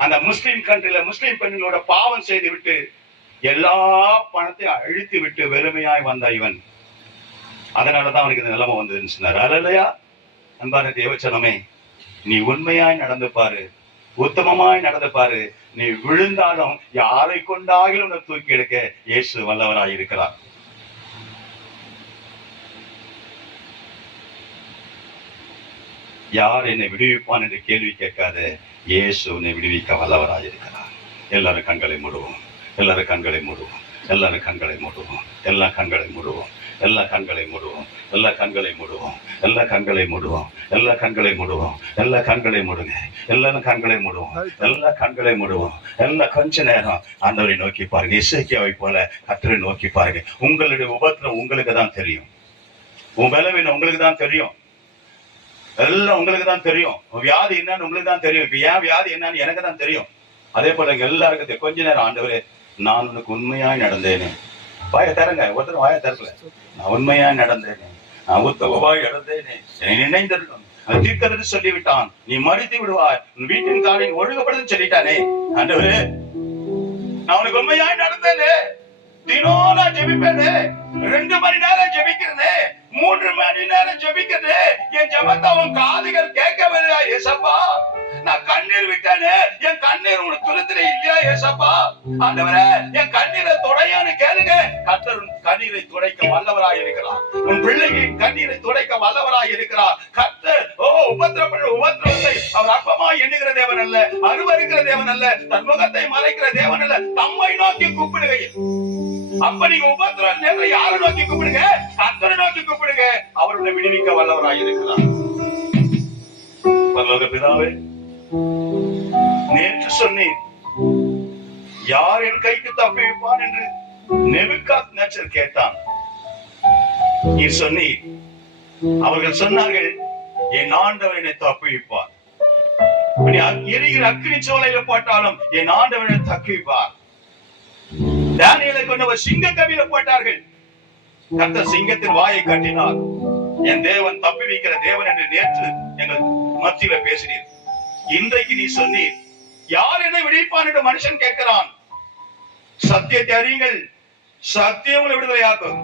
அந்த முஸ்லிம் கண்ட்ரில முஸ்லிம் பெண்களோட பாவம் செய்து விட்டு எல்லா பணத்தையும் அழித்து விட்டு வெறுமையாய் வந்த இவன். அதனாலதான் அவனுக்கு இந்த நிலைமை வந்ததுன்னு சொன்னார். அல்லேலூயா. அன்பான தேவச்சனமே, நீ உண்மையாய் நடந்து பாரு, உத்தமமாய் நடந்து பாரு. நீ விழுந்தாலும் யாரை கொண்டாகிலும் உன்னை தூக்கி எடுக்க இயேசு வல்லவராய் இருக்கிறார். யார் என்னை விடுவிப்பான் என்று கேள்வி கேட்காத, இயேசு உன்னை விடுவிக்க வல்லவராய் இருக்கிறார். எல்லாரும் கண்களை மூடுவோம், எல்லாரும் கண்களை மூடுவோம், எல்லாரும் கண்களை மூடுவோம், எல்லா கண்களை மூடுவோம், எல்லா கண்களை மூடுவோம், எல்லா கண்களை மூடுவோம், எல்லா கண்களை மூடுவோம், எல்லா கண்களை மூடுவோம், எல்லா கண்களை மூடுங்க, எல்லாரும் கண்களை மூடுவோம், எல்லா கண்களை மூடுவோம். எல்லாம் கொஞ்ச நேரம் ஆண்டவரை நோக்கி பாருங்க. எசேக்கியாவை போல கர்த்தரை நோக்கி பாருங்க. உங்களுடைய உபத்திரம் உங்களுக்கு தான் தெரியும், உன் பலவீனம் உங்களுக்கு தான் தெரியும், எல்லாம் உங்களுக்கு தான் தெரியும். வியாதி என்னன்னு உங்களுக்கு தான் தெரியும். இப்ப ஏன் வியாதி என்னன்னு எனக்கு தான் தெரியும். அதே போல எல்லாருக்கும் கொஞ்ச நேரம், ஆண்டவரே நான் உனக்கு உண்மையாய் நடந்தேனே. வாய தரங்க, ஒருத்தர் வாய தரல. நான் உண்மையா நடந்தேனே, நான் உத்தமமாய் நடந்தேனே, என்னை நினைந்திருக்கும். அந்த தீர்க்கதரிசி சொல்லிவிட்டான், நீ மறித்து விடுவாய், உன் வீட்டின் காரியம் ஒழுங்கப்படுதுன்னு சொல்லிட்டானே. ஆண்டவரே நான் உனக்கு உண்மையாய் நடந்தேனே. தினம் நான் ஜெபிப்பேனே, 2 மணி நேரம் ஜெபிக்கிறதே, 3 மணி நேரம் ஜெபிக்கிறது. என் ஜெபத்தை உன் காதுகள் கேட்கவில்லையா ஏசப்பா? நான் கண்ணீர் விட்டேனே, என் கண்ணீர் உனக்கு துருத்திலே இல்லையா ஏசப்பா? ஆண்டவரே என் கண்ணீரை தொடையான்னு கேளுங்க. கர்த்தர் உன் கண்ணீரை துடைக்க வல்லவராய் இருக்கிறார். உன் பிள்ளைகளின் கண்ணீரை துடைக்க வல்லவராய் இருக்கிறார். கர்த்தர் உபத்திரப்படுற உபத்திரவத்தை அவர் அற்பமா எண்ணுகிற தேவன் அல்ல, அருவருக்கிற தேவன் அல்ல, தன் முகத்தை மறைக்கிற தேவன் அல்ல. தம்மை நோக்கி கூப்பிடுகையில், அப்ப நீங்க உபத்திரம் நேரம் யாரை நோக்கி கூப்பிடுங்க? கர்த்தரை நோக்கி கூப்பிடுங்க. அவருடைய விடுவிக்க வல்லவராய் இருக்கிறார். பரலோக பிதாவே, நேற்று சொன்னேன், யார் என் கைக்கு தப்புவிப்பான் என்று நேபுகாத்நேச்சர் கேட்டான். நீ சொன்னீர், அவர்கள் சொன்னார்கள், என் ஆண்டவர் என்னை தப்புவிப்பார். எரிகிற அக்கினி சோலையில போட்டாலும் என் ஆண்டவர் என்னை தப்புவிப்பார். தானியேலை கொண்டவர் சிங்க கவியில போட்டார்கள். கர்த்தர் சிங்கத்தின் வாயை கட்டினார். என் தேவன் தப்பி வைக்கிற தேவன் என்று நேற்று எங்கள் மத்தியில பேசினீர். இன்றைக்கு நீ சொன்னீர், யார் என்னை விடுவிப்பான் என்று மனுஷன் கேட்கிறான். சத்தியத்தை அறியுங்கள், சத்தியம் உங்களை விடுதலையாக்கும்.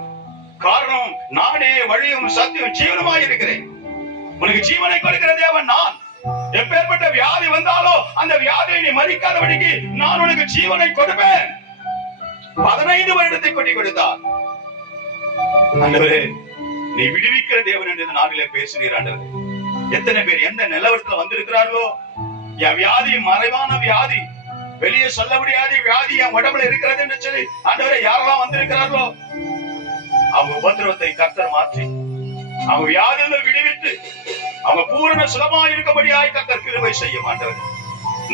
காரணம், நானே வழியும் சத்தியம் ஜீவனமாய் இருக்கிறேன். உனக்கு ஜீவனை கொடுக்கிற தேவன் நான். எப்பேற்பட்ட வியாதி வந்தாலோ அந்த வியாதியை நீ மறிக்காதபடிக்கு நான் உனக்கு ஜீவனை கொடுப்பேன். 15 வருடத்தை கொட்டி கொடுத்தார். ஆண்டவரே, நீ விடுவிக்கிற தேவன் என்று இந்த நாளிலே பேசுகிறீர். ஆண்டவரே, எத்தனை பேர் எந்த நிலவரத்துல வந்திருக்கிறார்களோ, என் வியாதி மறைவான வியாதி, வெளியே சொல்ல முடியாத வியாதி என் உடம்புல இருக்கிறது என்று சொல்லி ஆண்டவரே யாரெல்லாம் வந்திருக்கிறார்களோ, அவங்க உபத்திரவத்தை கர்த்தர் மாற்றி அவங்க வியாதியில விடுவித்து அவங்க பூரண சுகமாய் இருக்கபடியாய் கர்த்தர் கிருபை செய்யும். ஆண்டவரே,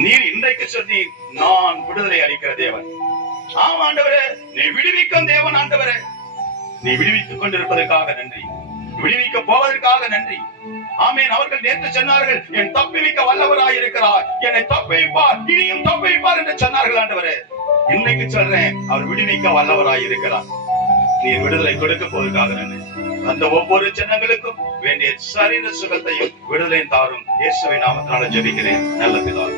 நீர் இன்றைக்கு சொல்லி நான் விடுதலை அளிக்கிற தேவன். ஆம் ஆண்டவரே, நீ விடுவிக்கும் தேவன். ஆண்டவரே, நீ விடுவித்துக் கொண்டிருப்பதற்காக நன்றி, விடுவிக்க போவதற்காக நன்றி. ஆமேன். அவர்கள் நேற்று சொன்னார்கள், என் தப்புவிக்க வல்லவராய் இருக்கிறார், என்னை தப்புவிப்பார், இனியும் தப்புவிப்பார் என்று சொன்னார்கள். ஆண்டவரே, இன்னைக்கு சொல்றேன், அவர் விடுவிக்க வல்லவராய் இருக்கிறார். நீ விடுதலை கொடுக்க போவதற்காக நன்றி. அந்த ஒவ்வொரு ஜனங்களுக்கும் வேண்டிய சரீர சுகத்தையும் விடுதலையும் தாரும். இயேசுவின் நாமத்தினால ஜெபிக்கிறேன், நல்ல பிதாவே.